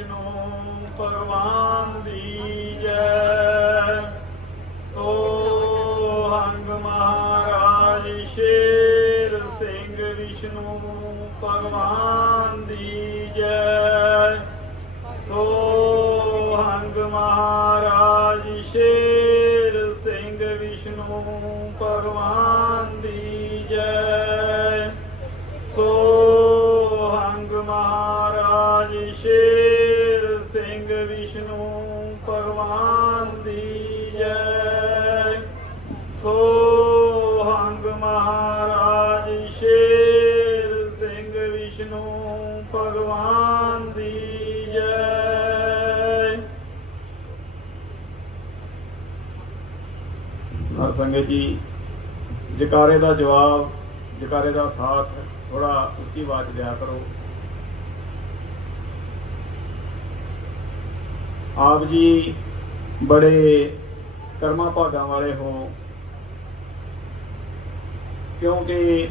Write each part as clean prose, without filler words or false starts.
विष्णु भगवान दी जय। सोहंग महाराज शेर सिंह विष्णु भगवान दी जय। सोहंग महाराज शेर सिंह विष्णु भगवान दी जय। सोहंग महाराज शेर सिंह विष्णु भगवान दी जय। सोहंग महाराज शेर सिंह विष्णु भगवान दी जय। हर संगत जी जकारे का जवाब, जकारे का साथ थोड़ा उच्ची आवाज दिया करो। आप जी बड़े कर्मा भागा वाले हो, क्योंकि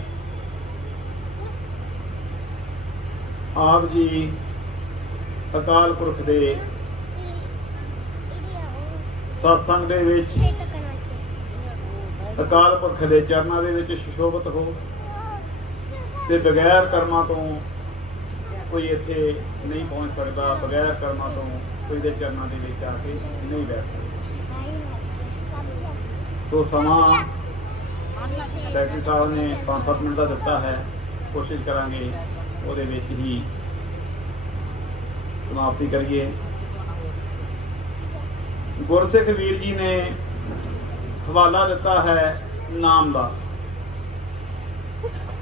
आप जी अकाल पुरख दे सत्संग दे विच, अकाल पुरख दे चरनां दे विच सुशोभित हो ते बगैर कर्मां तो कोई इत्थे नहीं पहुंच सकता, बगैर कर्मां तो कोई दे चरनां दे विच आके नहीं बैठ सकता। सो समा सैकटरी साहब ने 5-7 मिनट का दिता है, कोशिश करांगे ਉਹਦੇ ਵਿੱਚ ही समाप्ति करिए। गुरसिख वीर जी ने हवाला दिता है नाम का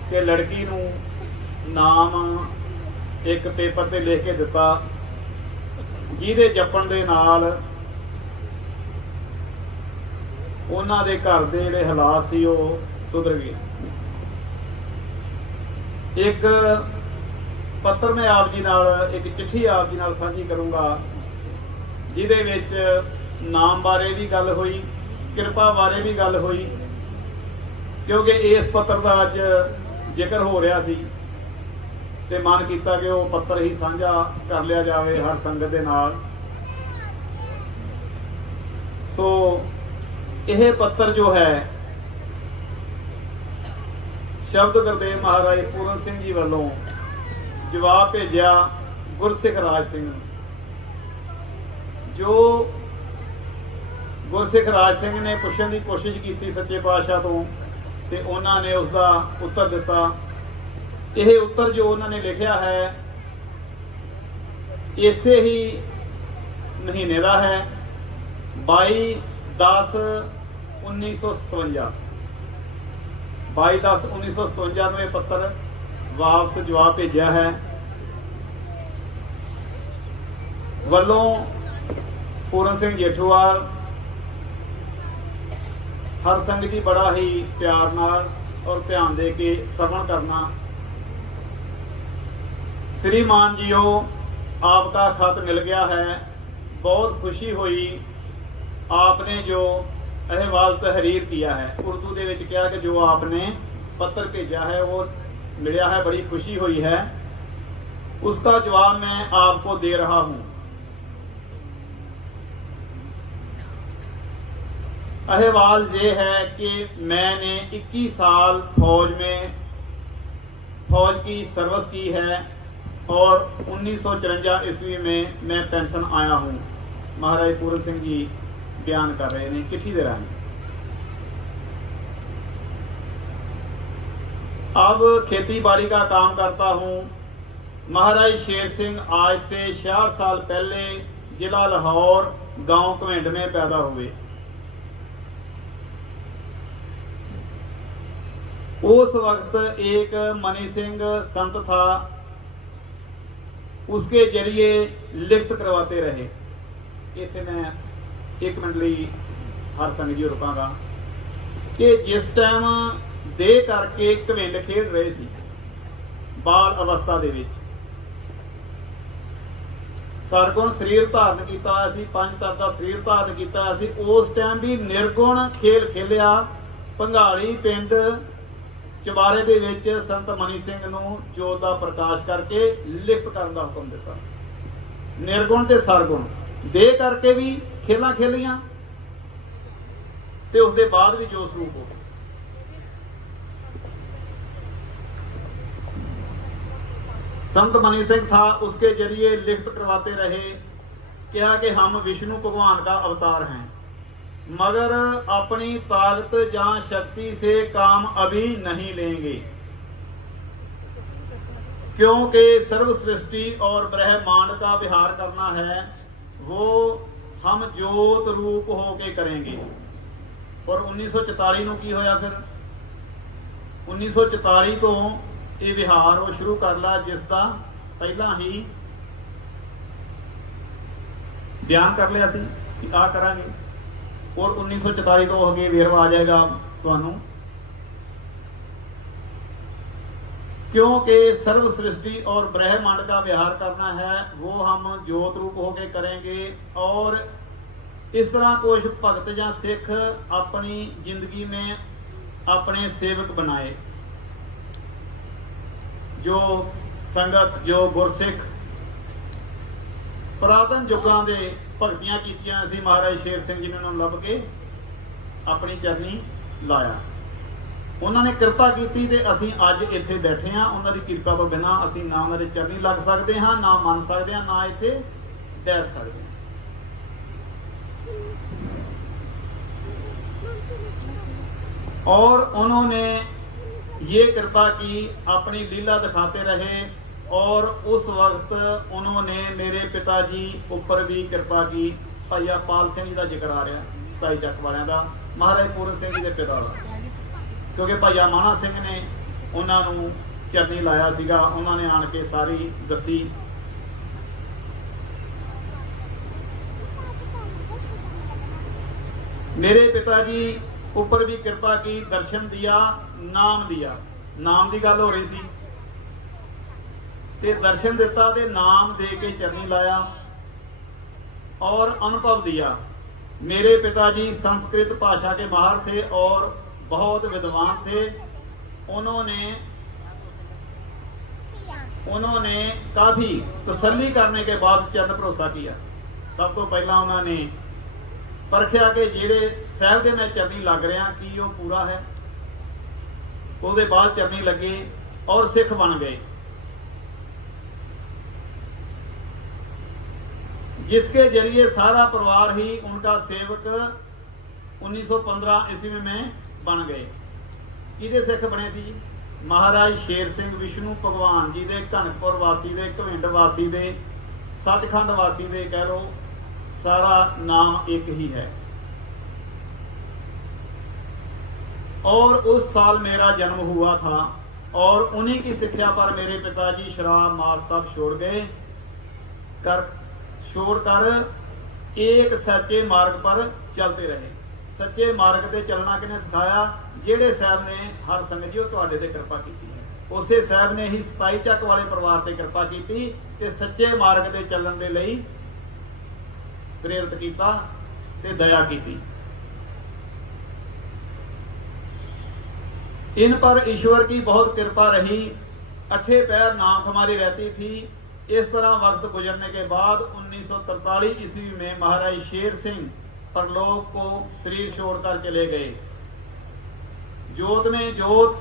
कि लड़की नूं नाम एक पेपर ते लिख के दिता, जिहदे जपण दे नाल उन्हां दे घर दे जिहड़े हालात सी वो सुधर गए। एक पत्र मैं आप जी नाल, एक चिट्ठी आप जी नाल साझी करूँगा, जिहदे विच नाम बारे भी गल हुई, किरपा बारे भी गल हुई, क्योंकि इस पत्र का अज जिक्र हो रहा सी ते मन किया कि वो पत्र ही साझा कर लिया जाए हर संगत दे नाल। सो यह पत्र जो है शब्द गुरदेव महाराज पूरन सिंह जी वालों जवाब भेजा गुरसिख राज सिंह, जो गुरसिख राज सिंह ने पुछण की कोशिश की सच्चे पातशाह तो, ते उन्होंने उसका उत्तर दिता। यह उत्तर जो उन्होंने लिखा है इसे ही महीने का है, 22/10/1957। 22/10/1957 में पत्र वापस जवाब भेजा है। वलों पूरन सिंह जेठूवाल हर संगत जी बड़ा ही प्यार नाल और ध्यान दे के श्रवण करना। श्रीमान जीओ आपका खत मिल गया है, बहुत खुशी हुई। आपने जो अहवाल तहरीर किया है, उर्दू दे विच किया कि जो आपने पत्र भेजा है वो मिला है, बड़ी खुशी हुई है। उसका जवाब मैं आपको दे रहा हूं। अहवाल ये है कि मैंने 21 साल फौज की सर्विस की है और 1954 ईस्वी में मैं पेंशन आया हूं। महाराज पूरन सिंह जी बयान कर रहे हैं चिट्ठी दे राही। अब खेती बाड़ी का काम करता हूं। महाराज शेर सिंह आज से 66 साल पहले जिला लाहौर गांव घमेंड में पैदा हुए। उस वक्त एक मनी सिंह संत था, उसके जरिए लिखत करवाते रहे। इतने मैं 1 मिनट लिए हर संग जी रुकांगा कि जिस टाइम दे करके घमेंड खेड रहे सी बाल अवस्था दे विच, सरगुण शरीर धारण किया, पंज तत्व का शरीर धारण किया। उस टाइम भी निर्गुण खेल खेलिया। भंगाली पिंड चबारे दे विच संत मनी सिंह नूं जोत दा प्रकाश करके लिखत करन दा हुकम दिता। निर्गुण ते सरगुण दे करके भी खेलां खेलियां ते उसके बाद भी जो स्वरूप हो। संत मनी सिंह था, उसके जरिए लिखत करवाते रहे, कहा कि हम विष्णु भगवान का अवतार हैं, मगर अपनी ताकत या शक्ति से काम अभी नहीं लेंगे, क्योंकि सर्व सृष्टि और ब्रह्मांड का विहार करना है वो हम जोत रूप होके करेंगे। और 1944 ਨੂੰ ਕੀ ਹੋਇਆ ਫਿਰ? 1944 ਤੋਂ ਇਹ ਵਿਹਾਰ ਉਹ ਸ਼ੁਰੂ ਕਰ ਲਾ ਜਿਸ ਦਾ ਪਹਿਲਾਂ ਹੀ ਬਿਆਨ ਕਰ ਲਿਆ ਸੀ ਕਿ ਆ ਕਰਾਂਗੇ। और 1944 ਤੋਂ ਅੱਗੇ ਵੇਰਵਾ ਆ ਜਾਏਗਾ ਤੁਹਾਨੂੰ। क्योंकि सर्व सृष्टि और ब्रह्मांड का विहार करना है वो हम ज्योत रूप होके करेंगे। और इस तरह कुछ भगत या सिख अपनी जिंदगी में अपने सेवक बनाए, जो संगत जो गुरसिख पुरातन युगों के भगतियां कीतियां सी, महाराज शेर सिंह जी ने लभ के अपनी चरनी लाया, उन्होंने कृपा की ते असीं अज इत्थे बैठे हाँ। उन्हां दी किरपा तो बिना असीं ना उन्हां दे चरनी लग सकते हाँ, ना मन सकते हैं, ना इत्थे बैठ सकते हैं। और उन्होंने ये कृपा की, अपनी लीला दिखाते रहे। और उस वक्त उन्होंने मेरे पिताजी ऊपर भी कृपा की। भाई पाल सिंह जी का जिक्र आ रहा, 27 ਚੱਕ वालियां दा, महाराज पूरन सिंह जी के पिता का, क्योंकि भाईया माना सिंह ने उन्होंने चरनी लाया सीगा, उन्होंने आन के सारी दसी। मेरे पिताजी ऊपर भी कृपा की, दर्शन दिया, नाम दिया। नाम की गल हो रही सी ते दर्शन दिता ते नाम दे के चरनी लाया और अनुभव दिया। मेरे पिताजी संस्कृत भाषा के माहिर थे और बहुत विद्वान थे। उन्होंने काफी तसल्ली करने के बाद चंद भरोसा किया। सब तो पहला उन्होंने परखिया कि जेड़े साहब के मैं चरनी लग रहा कि वो पूरा है, उसके बाद चरनी लगे और सिख बन गए, जिसके जरिए सारा परिवार ही उनका सेवक 1915 ईस्वी में बन गए। किहदे सिख बने सी? महाराज शेर सिंह विष्णु भगवान जी दे, कनकपुर वासी दे, घविंड वासी दे, सचखंड वासी दे, कह लो सारा नाम एक ही है। और उस साल मेरा जन्म हुआ था और उन्हीं की शिक्षा पर मेरे पिताजी शराब मांस सब छोड़कर एक सच्चे मार्ग पर चलते रहे। सच्चे मार्ग ते चलना किने सिखाया? जेड़े साहब ने हर संगत जी तुहाडे ते कृपा की है, उसे साहब ने ही 27 ਚੱਕ वाले परिवार ते कृपा की ते सच्चे मार्ग ते चलण दे लई प्रेरित किया ते दया की। इन पर ईश्वर की बहुत कृपा रही। अठे पैर नाम हमारी रहती थी। इस तरह वक्त गुजरने के बाद 1943 ईस्वी में महाराज शेर सिंह परलोक को शरीर छोड़कर चले गए। जोत में जोत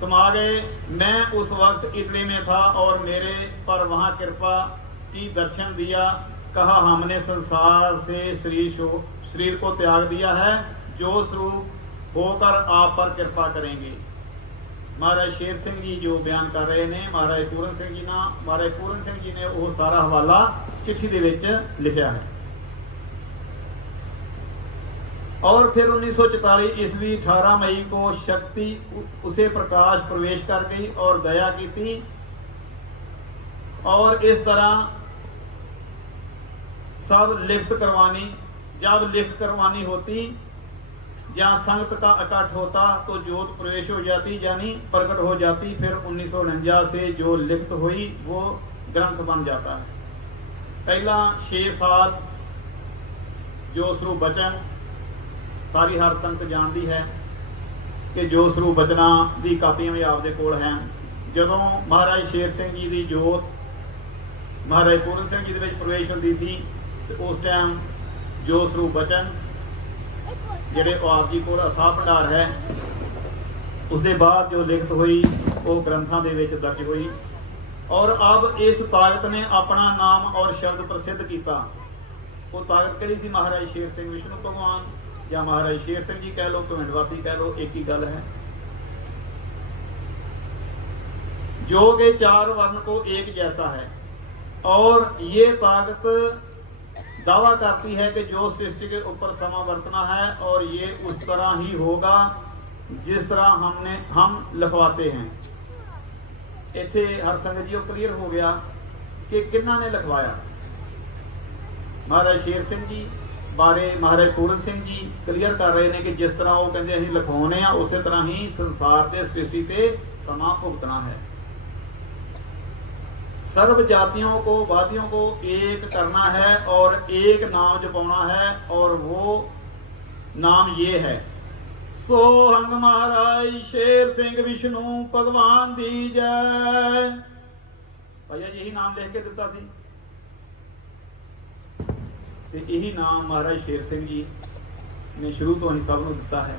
समा गए। मैं उस वक्त इटली में था और मेरे पर वहां कृपा की दर्शन दिया। कहा हमने संसार से शरीर को त्याग दिया है, जो स्वरूप होकर आप पर कृपा करेंगे। महाराज शेर सिंह जी जो बयान कर रहे हैं, महाराज पूरन सिंह जी ना, महाराज पूरन सिंह जी ने वो सारा हवाला चिट्ठी दे विच लिखा है। और फिर 1944 ईस्वी 18 मई को शक्ति उसे प्रकाश प्रवेश कर गई और दया की थी। और इस तरह सब लिखत करवानी, जब लिखत करवानी होती या संगत का इकट्ठ होता तो ज्योत प्रवेश हो जाती, यानी प्रकट हो जाती। फिर 1949 से जो लिखत हुई वो ग्रंथ बन जाता है। पहला 6 साल जो स्वरूप बचन सारी हर संगत जानती है कि जो स्वरूप बचना की कापियां भी आपके कोल हैं। ਜਦੋਂ ਮਹਾਰਾਜ ਸ਼ੇਰ ਸਿੰਘ ਜੀ ਦੀ ਜੋਤ ਮਹਾਰਾਜ ਪੂਰਨ ਸਿੰਘ ਜੀ ਦੇ ਵਿੱਚ ਪ੍ਰਵੇਸ਼ ਹੁੰਦੀ ਸੀ ਤੇ ਉਸ ਟਾਈਮ ਜੋ ਸਰੂਪ ਬਚਨ ਜਿਹੜੇ ਉਹ ਆਪ ਜੀ ਕੋਲ ਅਥਾਹ ਭੰਡਾਰ ਹੈ, ਉਸ ਦੇ ਬਾਅਦ ਜੋ ਲਿਖਤ ਹੋਈ ਉਹ ਗ੍ਰੰਥਾਂ ਦੇ ਵਿੱਚ ਦਰਜ ਹੋਈ। ਔਰ ਅਬ ਇਸ ਤਾਕਤ ਨੇ ਆਪਣਾ ਨਾਮ ਔਰ ਸ਼ਬਦ ਪ੍ਰਸਿੱਧ ਕੀਤਾ। ਉਹ ਤਾਕਤ ਕਿਹੜੀ ਸੀ? ਮਹਾਰਾਜ ਸ਼ੇਰ ਸਿੰਘ ਵਿਸ਼ਨੂੰ ਭਗਵਾਨ ਜਾਂ ਮਹਾਰਾਜ ਸ਼ੇਰ ਸਿੰਘ ਜੀ ਕਹਿ ਲਓ, ਘੁਮਿੰਡ ਵਾਸੀ ਕਹਿ ਲਓ, ਇੱਕ ਹੀ ਗੱਲ है। जो के चार वर्ण को एक जैसा है और ये ताकत दावा करती है कि जो सृष्टि के ऊपर समा वर्तना है और ये उस तरह ही होगा जिस तरह हम लिखवाते हैं। इत्थे हर संगत जी क्लीयर हो गया कि किन्ना ने लिखवाया। महाराज शेर सिंह जी बारे महाराज पूरन सिंह जी क्लीयर कर रहे हैं कि जिस तरह वो कहते असीं लिखवाने आ उस तरह ही संसार के सृष्टि ते समा भुगतना है। सर्व जातियों को वादियों को एक करना है और एक नाम जपाना है और वो नाम ये है, सो हंग महाराज शेर सिंह विष्णु भगवान दी जय। भैया जी यही नाम लिख के दिता सी ते यही नाम महाराज शेर सिंह जी ने शुरू तो ही सब नूं दिता है।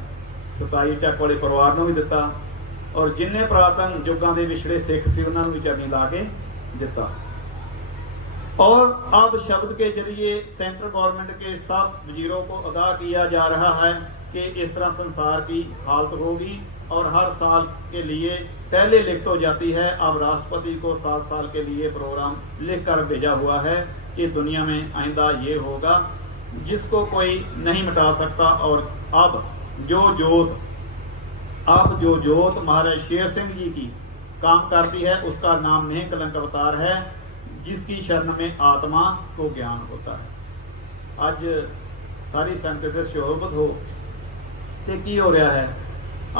27 ਚੱਕ वाले परिवार नूं भी दिता और जिन्ने पुरातन युगों के विछड़े सिख सी उन्हां नूं भी चरनी ला के दिता। और अब शब्द के जरिए सेंट्रल गवर्नमेंट के सब वजीरों को आगाह किया जा रहा है कि इस तरह संसार की हालत होगी और हर साल के लिए पहले लिखत हो जाती है। अब राष्ट्रपति को 7 साल के लिए प्रोग्राम लिख कर भेजा हुआ है कि दुनिया में आइंदा ये होगा जिसको कोई नहीं मिटा सकता। और अब जो जोत महाराज शेर सिंह जी की काम करती है उसका नाम नेह कलंक अवतार है, जिसकी शरण में आत्मा को ज्ञान होता है। अज सारी संगत से शोभत हो ते की हो रहा है,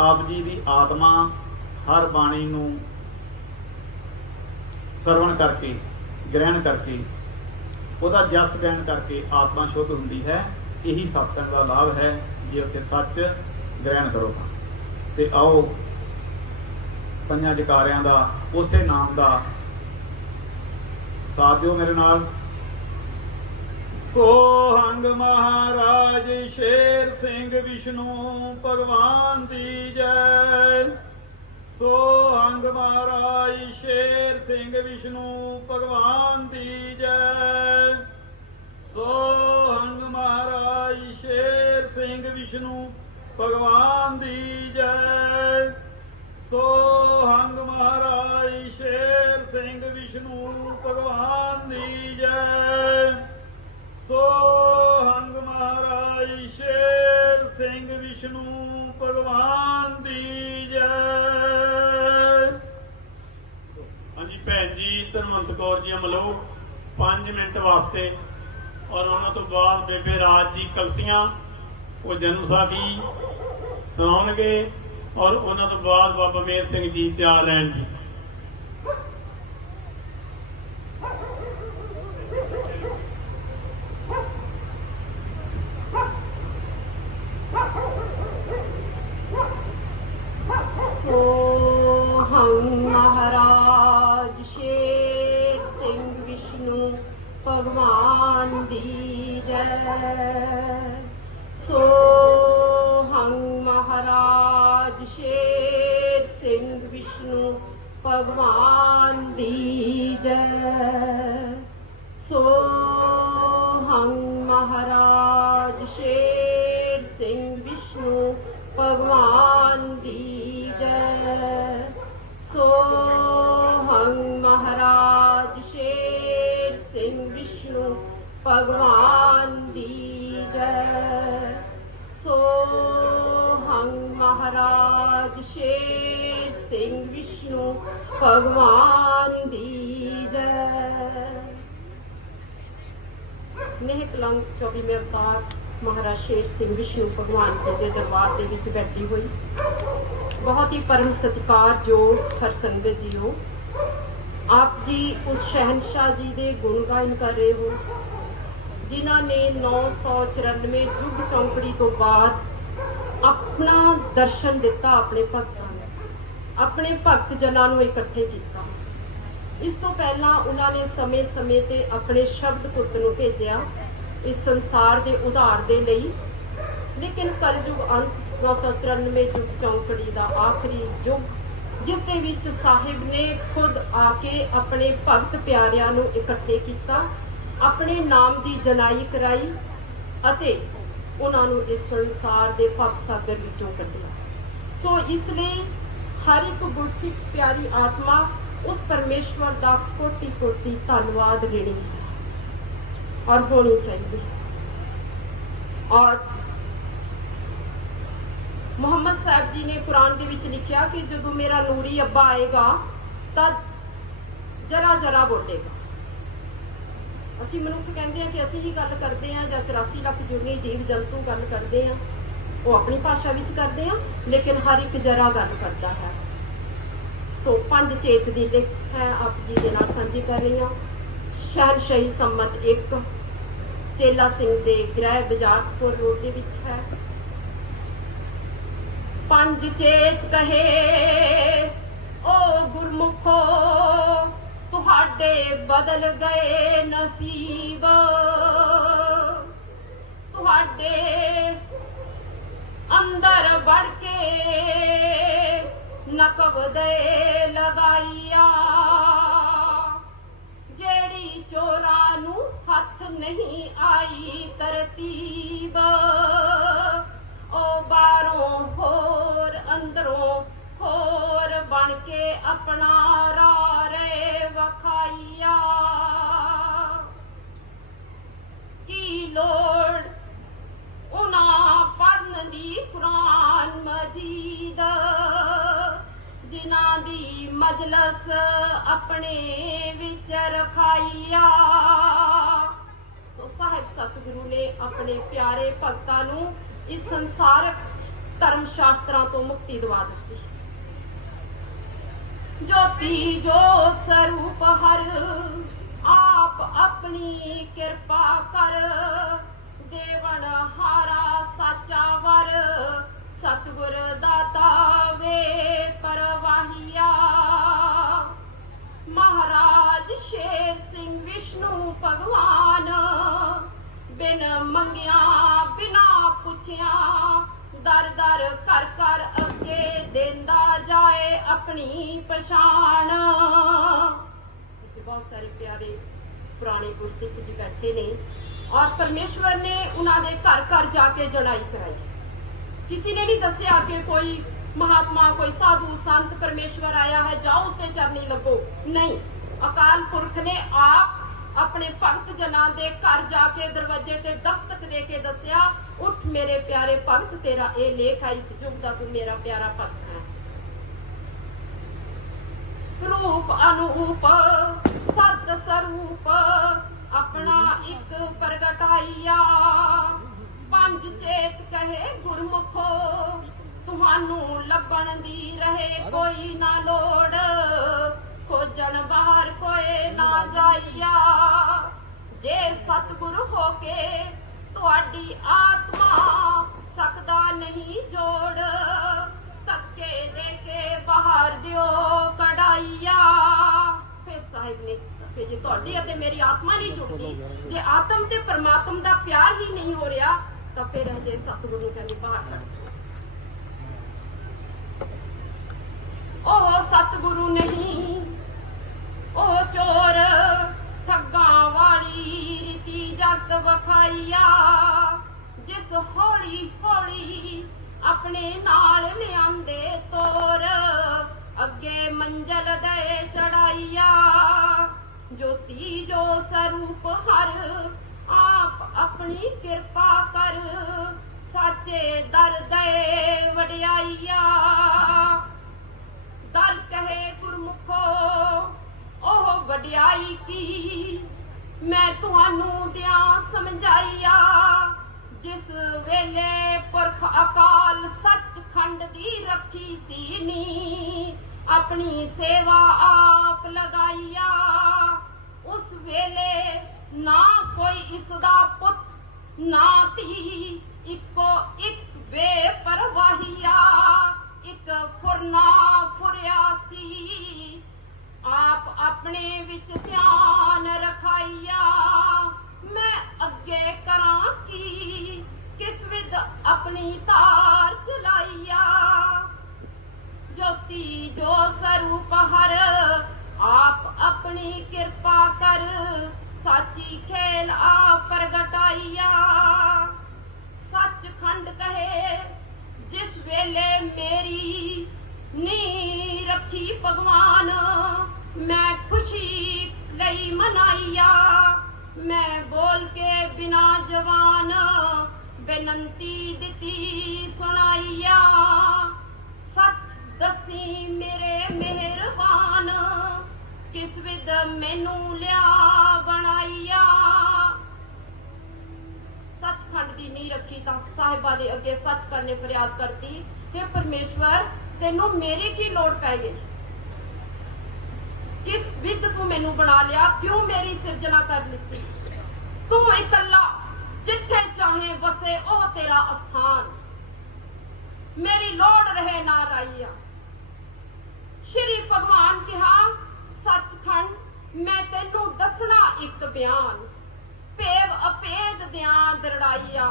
आप जी की आत्मा हर बाणी नूं सरवण करके ग्रहण करके ਉਹਦਾ जस ग्रहण करके आत्मा शुद्ध हुंदी है। यही सत्संग का लाभ है जे उत्थे सच ग्रहण करो। ते आओ पंजां जकारियां दा उसे नाम दा साथ दिओ मेरे नाल। सो हंग महाराज शेर सिंह विष्णु भगवान दी जय। सो हंग महाराज शेर सिंह विष्णु भगवान दी जय। सो हंग महाराज शेर सिंह विष्णु भगवान दी जय। सो हंग महाराज शेर सिंह विष्णु भगवान दी जय। सो हंग महाराज शेर सिंह विष्णु भगवान दी जय। हाँ जी भैन जी धनवंत कौर जी अमलो 5 मिनट वास्ते और उन्होंने तो बाद बेबे राज जी कलसियां वो जन्म साखी सुनाउणगे और उन्होंने तो बाद बाबा मेहर सिंह जी तैयार रहन जी। सो हंग महाराज शेर सिंह विष्णु भगवान दी जय। सो हंग महाराज शेर सिंह विष्णु भगवान दी जय। सो हंग महाराज शेर सिंह विष्णु भगवान दी जय। सो हंग महाराज शेर सिंह विष्णु भगवान दी जय। सो हंग महाराज शेर सिंह विष्णु भगवान दी जय। नेह कलंक 24वें अवतार महाराज शेर सिंह विष्णु भगवान जी के दरबार के विच बैठी हुई बहुत ही परम सत्कार जो हर संगत जी हो। आप जी उस शहनशाह जी के गुण गायन कर रहे हो जिन्हों ने 994 युग चौंकड़ी तो बाद अपना दर्शन दिता अपने भक्तों ने। ਆਪਣੇ ਭਗਤ ਜਨਾਂ ਨੂੰ ਇਕੱਠੇ ਕੀਤਾ। ਇਸ ਤੋਂ ਪਹਿਲਾਂ ਉਹਨਾਂ ਨੇ ਸਮੇਂ-ਸਮੇਂ ਤੇ ਆਪਣੇ ਸ਼ਬਦ ਪੁੱਤ ਨੂੰ ਭੇਜਿਆ ਇਸ ਸੰਸਾਰ ਦੇ ਉਧਾਰ ਦੇ ਲਈ। ਲੇਕਿਨ ਕਲਯੁਗ ਅੰਤ 994 ਯੁੱਗ ਚੌਂਕੜੀ ਦਾ ਆਖਰੀ ਯੁੱਗ, ਜਿਸ ਦੇ ਵਿੱਚ ਸਾਹਿਬ ਨੇ ਖੁਦ ਆ ਕੇ ਆਪਣੇ ਭਗਤ ਪਿਆਰਿਆਂ ਨੂੰ ਇਕੱਠੇ ਕੀਤਾ, ਆਪਣੇ ਨਾਮ ਦੀ ਜਨਾਈ ਕਰਾਈ ਅਤੇ ਉਹਨਾਂ ਨੂੰ ਇਸ ਸੰਸਾਰ ਦੇ ਭਵ ਸਾਗਰ ਵਿੱਚੋਂ ਕੱਢਿਆ। ਸੋ ਇਸ ਲਈ ਹਰ ਇੱਕ ਗੁਰਸਿੱਖ ਪਿਆਰੀ ਆਤਮਾ ਉਸ ਪਰਮੇਸ਼ਵਰ ਦਾ ਕੋਟੀ-ਕੋਟੀ ਧੰਨਵਾਦ ਰਿਣੀ ਹੈ ਔਰ ਹੋਣੀ ਚਾਹੀਦੀ ਹੈ। ਔਰ ਮੁਹੰਮਦ ਸਾਹਿਬ ਜੀ ਨੇ ਕੁਰਾਨ ਦੇ ਵਿੱਚ ਲਿਖਿਆ ਕਿ ਜਦੋਂ ਮੇਰਾ ਨੂਰੀ ਅੱਬਾ ਆਏਗਾ ਤਾਂ ਜਰਾ ਜਰਾ ਬੋਲੇਗਾ। ਅਸੀਂ ਮਨੁੱਖ ਕਹਿੰਦੇ ਆ ਕਿ ਅਸੀਂ ਹੀ ਗੱਲ ਕਰਦੇ ਆ ਜਾਂ 84 ਲੱਖ ਜੁਗੀ ਜੀਵ ਜੰਤੂ ਗੱਲ ਕਰਦੇ ਆ, ਉਹ ਆਪਣੀ ਭਾਸ਼ਾ ਵਿੱਚ ਕਰਦੇ ਆ, ਲੇਕਿਨ ਹਰ ਇੱਕ ਜਰਾ ਗੱਲ ਕਰਦਾ ਹੈ। ਸੋ ਪੰਜ ਚੇਤ ਦੀ ਲਿਖ ਹੈ ਆਪ ਜੀ ਦੇ ਨਾਲ ਸਾਂਝੀ ਕਰ ਰਹੀ ਹਾਂ। ਸ਼ਹਿਨਸ਼ਾਹੀ ਸੰਮਤ 1 ਚੇਲਾ ਸਿੰਘ ਦੇ ਗ੍ਰਹਿ ਬਜਾਰਪੁਰ ਰੋਡ ਦੇ ਵਿੱਚ ਹੈ। ਪੰਜ ਚੇਤ ਕਹੇ ਓ ਗੁਰਮੁਖੋ ਤੁਹਾਡੇ ਬਦਲ ਗਏ ਨਸੀਬ, ਤੁਹਾਡੇ ਅੰਦਰ ਵੜ ਕੇ ਨਕਬ ਦੇ ਲਗਾਈਆ, ਜਿਹੜੀ ਚੋਰਾਂ ਨੂੰ ਹੱਥ ਨਹੀਂ ਆਈ ਤਰਤੀਬ, ਉਹ ਬਾਹਰੋਂ ਹੋਰ ਅੰਦਰੋਂ ਹੋਰ ਬਣ ਕੇ ਆਪਣਾ ਰਾਰੇ ਵਖਾਈਆ। ਕੀ ਲੋੜ ਉਹਨਾਂ ਪੜ੍ਹਨ ਦੀ ਕੁਰਾਨ ਮਜੀਦ, ਜਿਨ੍ਹਾਂ ਦੀ ਮਜਲਸ ਆਪਣੇ ਵਿੱਚ ਰਖਾਈਆ। ਸੋ ਸਾਹਿਬ ਸਤਿਗੁਰੂ ਨੇ ਆਪਣੇ ਪਿਆਰੇ ਭਗਤਾਂ ਨੂੰ ਇਸ ਸੰਸਾਰਕ ਧਰਮ ਸ਼ਾਸਤਰਾਂ ਤੋਂ ਮੁਕਤੀ ਦਿਵਾ ਦਿੱਤੀ। ਜੋਤੀ ਜੋਤ ਸਰੂਪ ਹਰ ਆਪ ਆਪਣੀ ਕਿਰਪਾ ਕਰ, ਦੇਵਨ ਹਾਰਾ ਸਾਚਾ ਵਰ ਸਤਿਗੁਰ ਦਾਤਾ ਵੇ ਪਰਵਾਹੀਆ। ਮਹਾਰਾਜ ਸ਼ੇਰ ਸਿੰਘ ਵਿਸ਼ਨੂੰ ਭਗਵਾਨ ਬਿਨ ਮੰਗਿਆ ਬਿਨਾ ਪੁੱਛਿਆ ਦਰ ਦਰ ਕਰ ਕਰ ਅੱਗੇ ਦੇਂਦਾ ਜਾਏ ਆਪਣੀ ਪਛਾਣ। ਬਹੁਤ ਸਾਰੇ ਪਿਆਰੇ ਪੁਰਾਣੇ ਗੁਰਸਿੱਖ ਜੀ ਬੈਠੇ ਨੇ ਔਰ ਪਰਮੇਸ਼ਵਰ ਨੇ ਉਹਨਾਂ ਦੇ ਘਰ ਘਰ ਜਾ ਕੇ ਜੜਾਈ ਕਰਾਈ। किसी ने नहीं दसिया कि कोई महात्मा कोई साधु संत परमेश्वर आया है जाओ उसके चरनी लगो, नहीं। अकाल पुरख ने आप अपने भगत जना दे घर जाके दरवाजे ते दस्तक दे के दसिया, उठ मेरे प्यारे भगत तेरा ये लेख है इस युग दा, तू मेरा प्यारा भगत है। रूप अनूप सत स्वरूप अपना एक प्रगटाइया। पंज चेत कहे गुरमुखो तुहानू लभण दी रहे कोई ना लोड़, खोजण बाहर कोई ना जाइया। जे सतगुर होके तुहाडी आत्मा सकदा नहीं जोड़, धक्के दे के बाहर दियो कढ़ाइया। फिर साहिब ने जे तुहाडी अते मेरी आत्मा नहीं जुड़दी, जे आत्म ते परमात्मा दा प्यार ही नहीं हो रहा तो फिर हजे सतगुरु कहने बाहर कर। ओह सतगुरु नहीं ओह चोर ठगा वाली रीति जग वखाइया, जिस हौली हौली अपने नाल लियांदे तोर अगे मंजल दे चढ़ाइया। ज्योति जो स्वरूप हर आप अपनी कृपा कर, साचे दर दे वडियाइया। दर कहे गुरमुखो ओह वडियाई की मैं तुहानू दिया समझाइया। जिस वेले पुरख अकाल सचखंड दी रखी सी नी, अपनी सेवा आप लगाइया। उस वेले ना कोई इसदा पुत ना धी, इको एक बेपरवाहिया। एक फुरना फुरिया अपने विच ध्यान रखाइया, मैं अगे करा की किस विद अपनी तार चलाइया। ज्योति जो स्वरूप हर आप अपनी कृपा कर, साची खेल आप प्रगटाइया। सचखंड कहे जिस वेले मेरी नी रखी भगवान, मैं खुशी लई मनाइया। मैं बोल के बिना जवान, बेनंती दिती सुनाइया। सच दसी मेरे मेहरबान, किस विद मैनू लिया बनाइया। सचखंड दी नी रखी तां साहिबा दे अगे सचखंड ने फरियाद करती, हे परमेश्वर तेनू मेरी की लोड़ पै गई, किस विद तू मैनू बना लिया, क्यों मेरी सिरजना कर लिती। तू इकल्ला जिथे चाहे वसे ओ तेरा स्थान, मेरी लोड़ रहे ना राइया। श्री भगवान कहा सचखंड मैं तेनू दसना एक बयान, भेव अभेद दिया दरड़ाइया।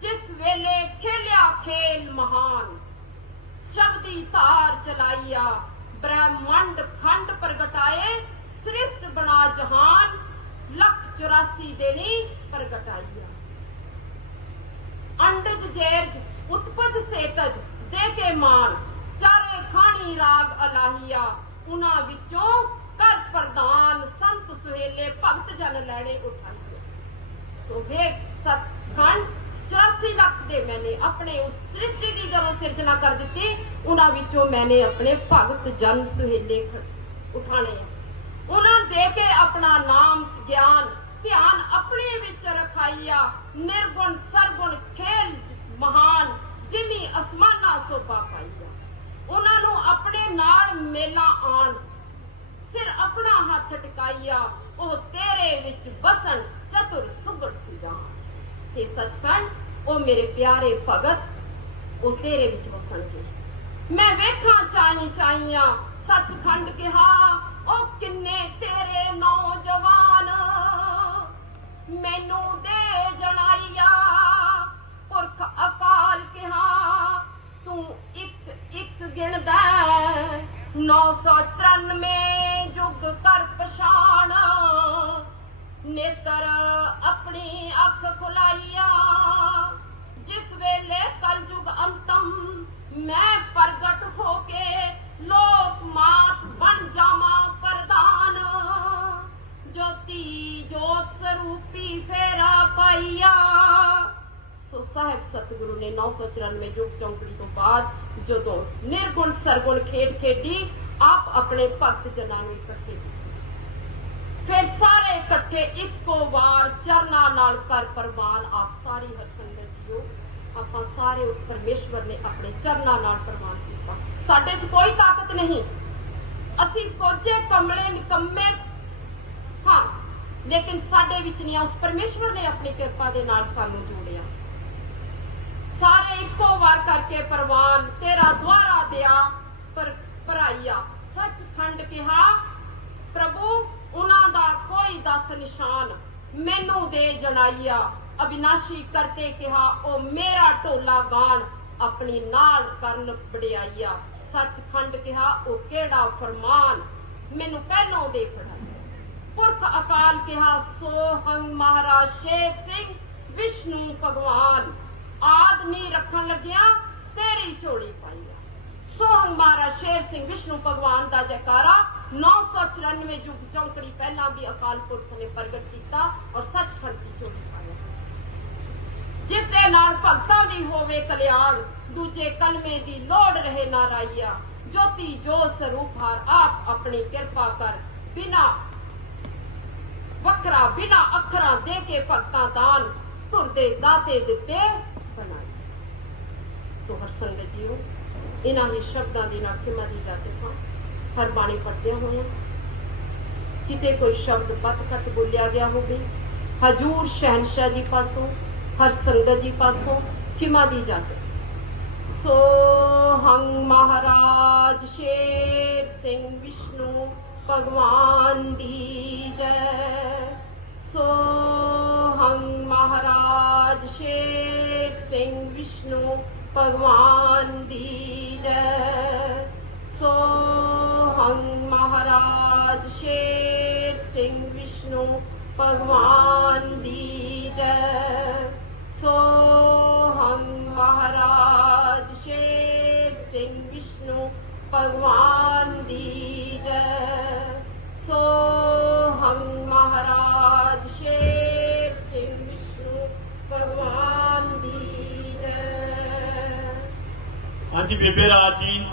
जिस वेले खेलिया खेल महान, शब्दी तार चलाइया। ब्रह्मंड खंड प्रगटाए, सृष्ट बना जहान, 184 देनी प्रगटाइया। अंडज जेरज उत्पज सेतज दे के मान, चारे खानी राग अलाहिया। उना विचों कर प्रदान, संत सुहेले भगत जन लैणे उठाइया। सो वेख सचखंड 84 लाख दे मैंने अपने उस सृष्टि की जब सिरजना कर दी, उन्हां विचों मैंने अपने भगत जन सुहेले उठाने, उन्हां दे के अपना नाम ज्ञान ध्यान अपने विच रखाइया। निर्गुण सरगुण खेल महान, जिनी आसमाना शोभा पाइया। उन्हां नूं अपने नाल मेला आन, सिर अपना हाथ टिकाइया। ओह तेरे विच बसन चतुर सुगड़ सुजान। हे सचखंड ओ मेरे प्यारे भगत, ओ तेरे विच वसणगे। मैं वेखां चाई चाइया, सचखंड कहा ओ किन्ने तेरे नौजवान, मैनू दे जनाइया। पुरख अकाल कहा तू एक एक गिणदा, 994 जुग कर पछाण। नेत्र अपनी अख खुलाइया, जिस वेले कल जुग अंतम मैं प्रगट होके लोक मात बन जावा प्रधान। ज्योति जोत स्वरूपी फेरा पाइया। सो साहिब सतगुरु ने 994 जुग चौंकड़ी तो बाद जदों निर्गुण सरगुण खेड खेडी, आप अपने भक्त जनां नूं इकट्ठे कीते। फिर सारे इकट्ठे इको वार चरना नाल कर प्रवान। आप सारी हर संगत जीओ, आपां सारे उस परमेश्वर ने अपने चरना नाल प्रवान किया। साडे च कोई ताकत नहीं, असी कोजे कमले निकम्मे हाँ, लेकिन साडे विच नहीं, उस परमेश्वर ने अपनी कृपा दे नाल सानू जोड़िया। सारे इको वार करके प्रवान, तेरा द्वारा दिया पर भराइया। सचखंड कहा प्रभु उन्हां दा कोई दस निशान, मैनू दे जनाइया। अविनाशी करते कहा ओ मेरा ढोला गान, अपनी नाल करन बड़ियाइया। सचखंड कहा ओ केड़ा फरमान, मैनू पहलों दे पढ़ाइया। पुरख अकाल कहा सोहंग महाराज शेर सिंह विष्णु भगवान, आद नी रखन लग्या तेरी चोड़ी पाइया। सोहंग महाराज शेर सिंह विष्णु भगवान दा जयकारा 994 जुग चौंकड़ी पहला भी अकाल पुरख ने प्रगट किया और सचखंड की चोरी पाया। जिस दे नाल भगतां दी होवे कल्याण, दूजे कलमे दी लोड़ रहे ना राइया। ज्योति जो स्वरूप हार आप अपनी कृपा कर, बिना वखरा बिना अखरा दे के भगतां दान, तुरदे दाते दिते बनाए। सो हर संगत जीओ, इन्हां ही शब्दां दी नाल खिमा दी इजाजत हां। हर बाणी पढ़दे होए किते कोई शब्द पत कट बोलिया गया होवे, हजूर शहनशाह जी पासों, हर संगत जी पासों खिमा दी इजाजत। सोहंग महाराज शेर सिंह विष्णु भगवान दी जय। सोहं महाराज शेर सिंह विष्णु भगवान दी जय। सोहं महाराज शेर सिंह विष्णु भगवान दी जय। सोहं महाराज शेर सिंह विष्णु भगवान दी जय। सोहं महाराज शेर सिंह विष्णु भगवान दी जय। हाँ जी बेबे राज जी।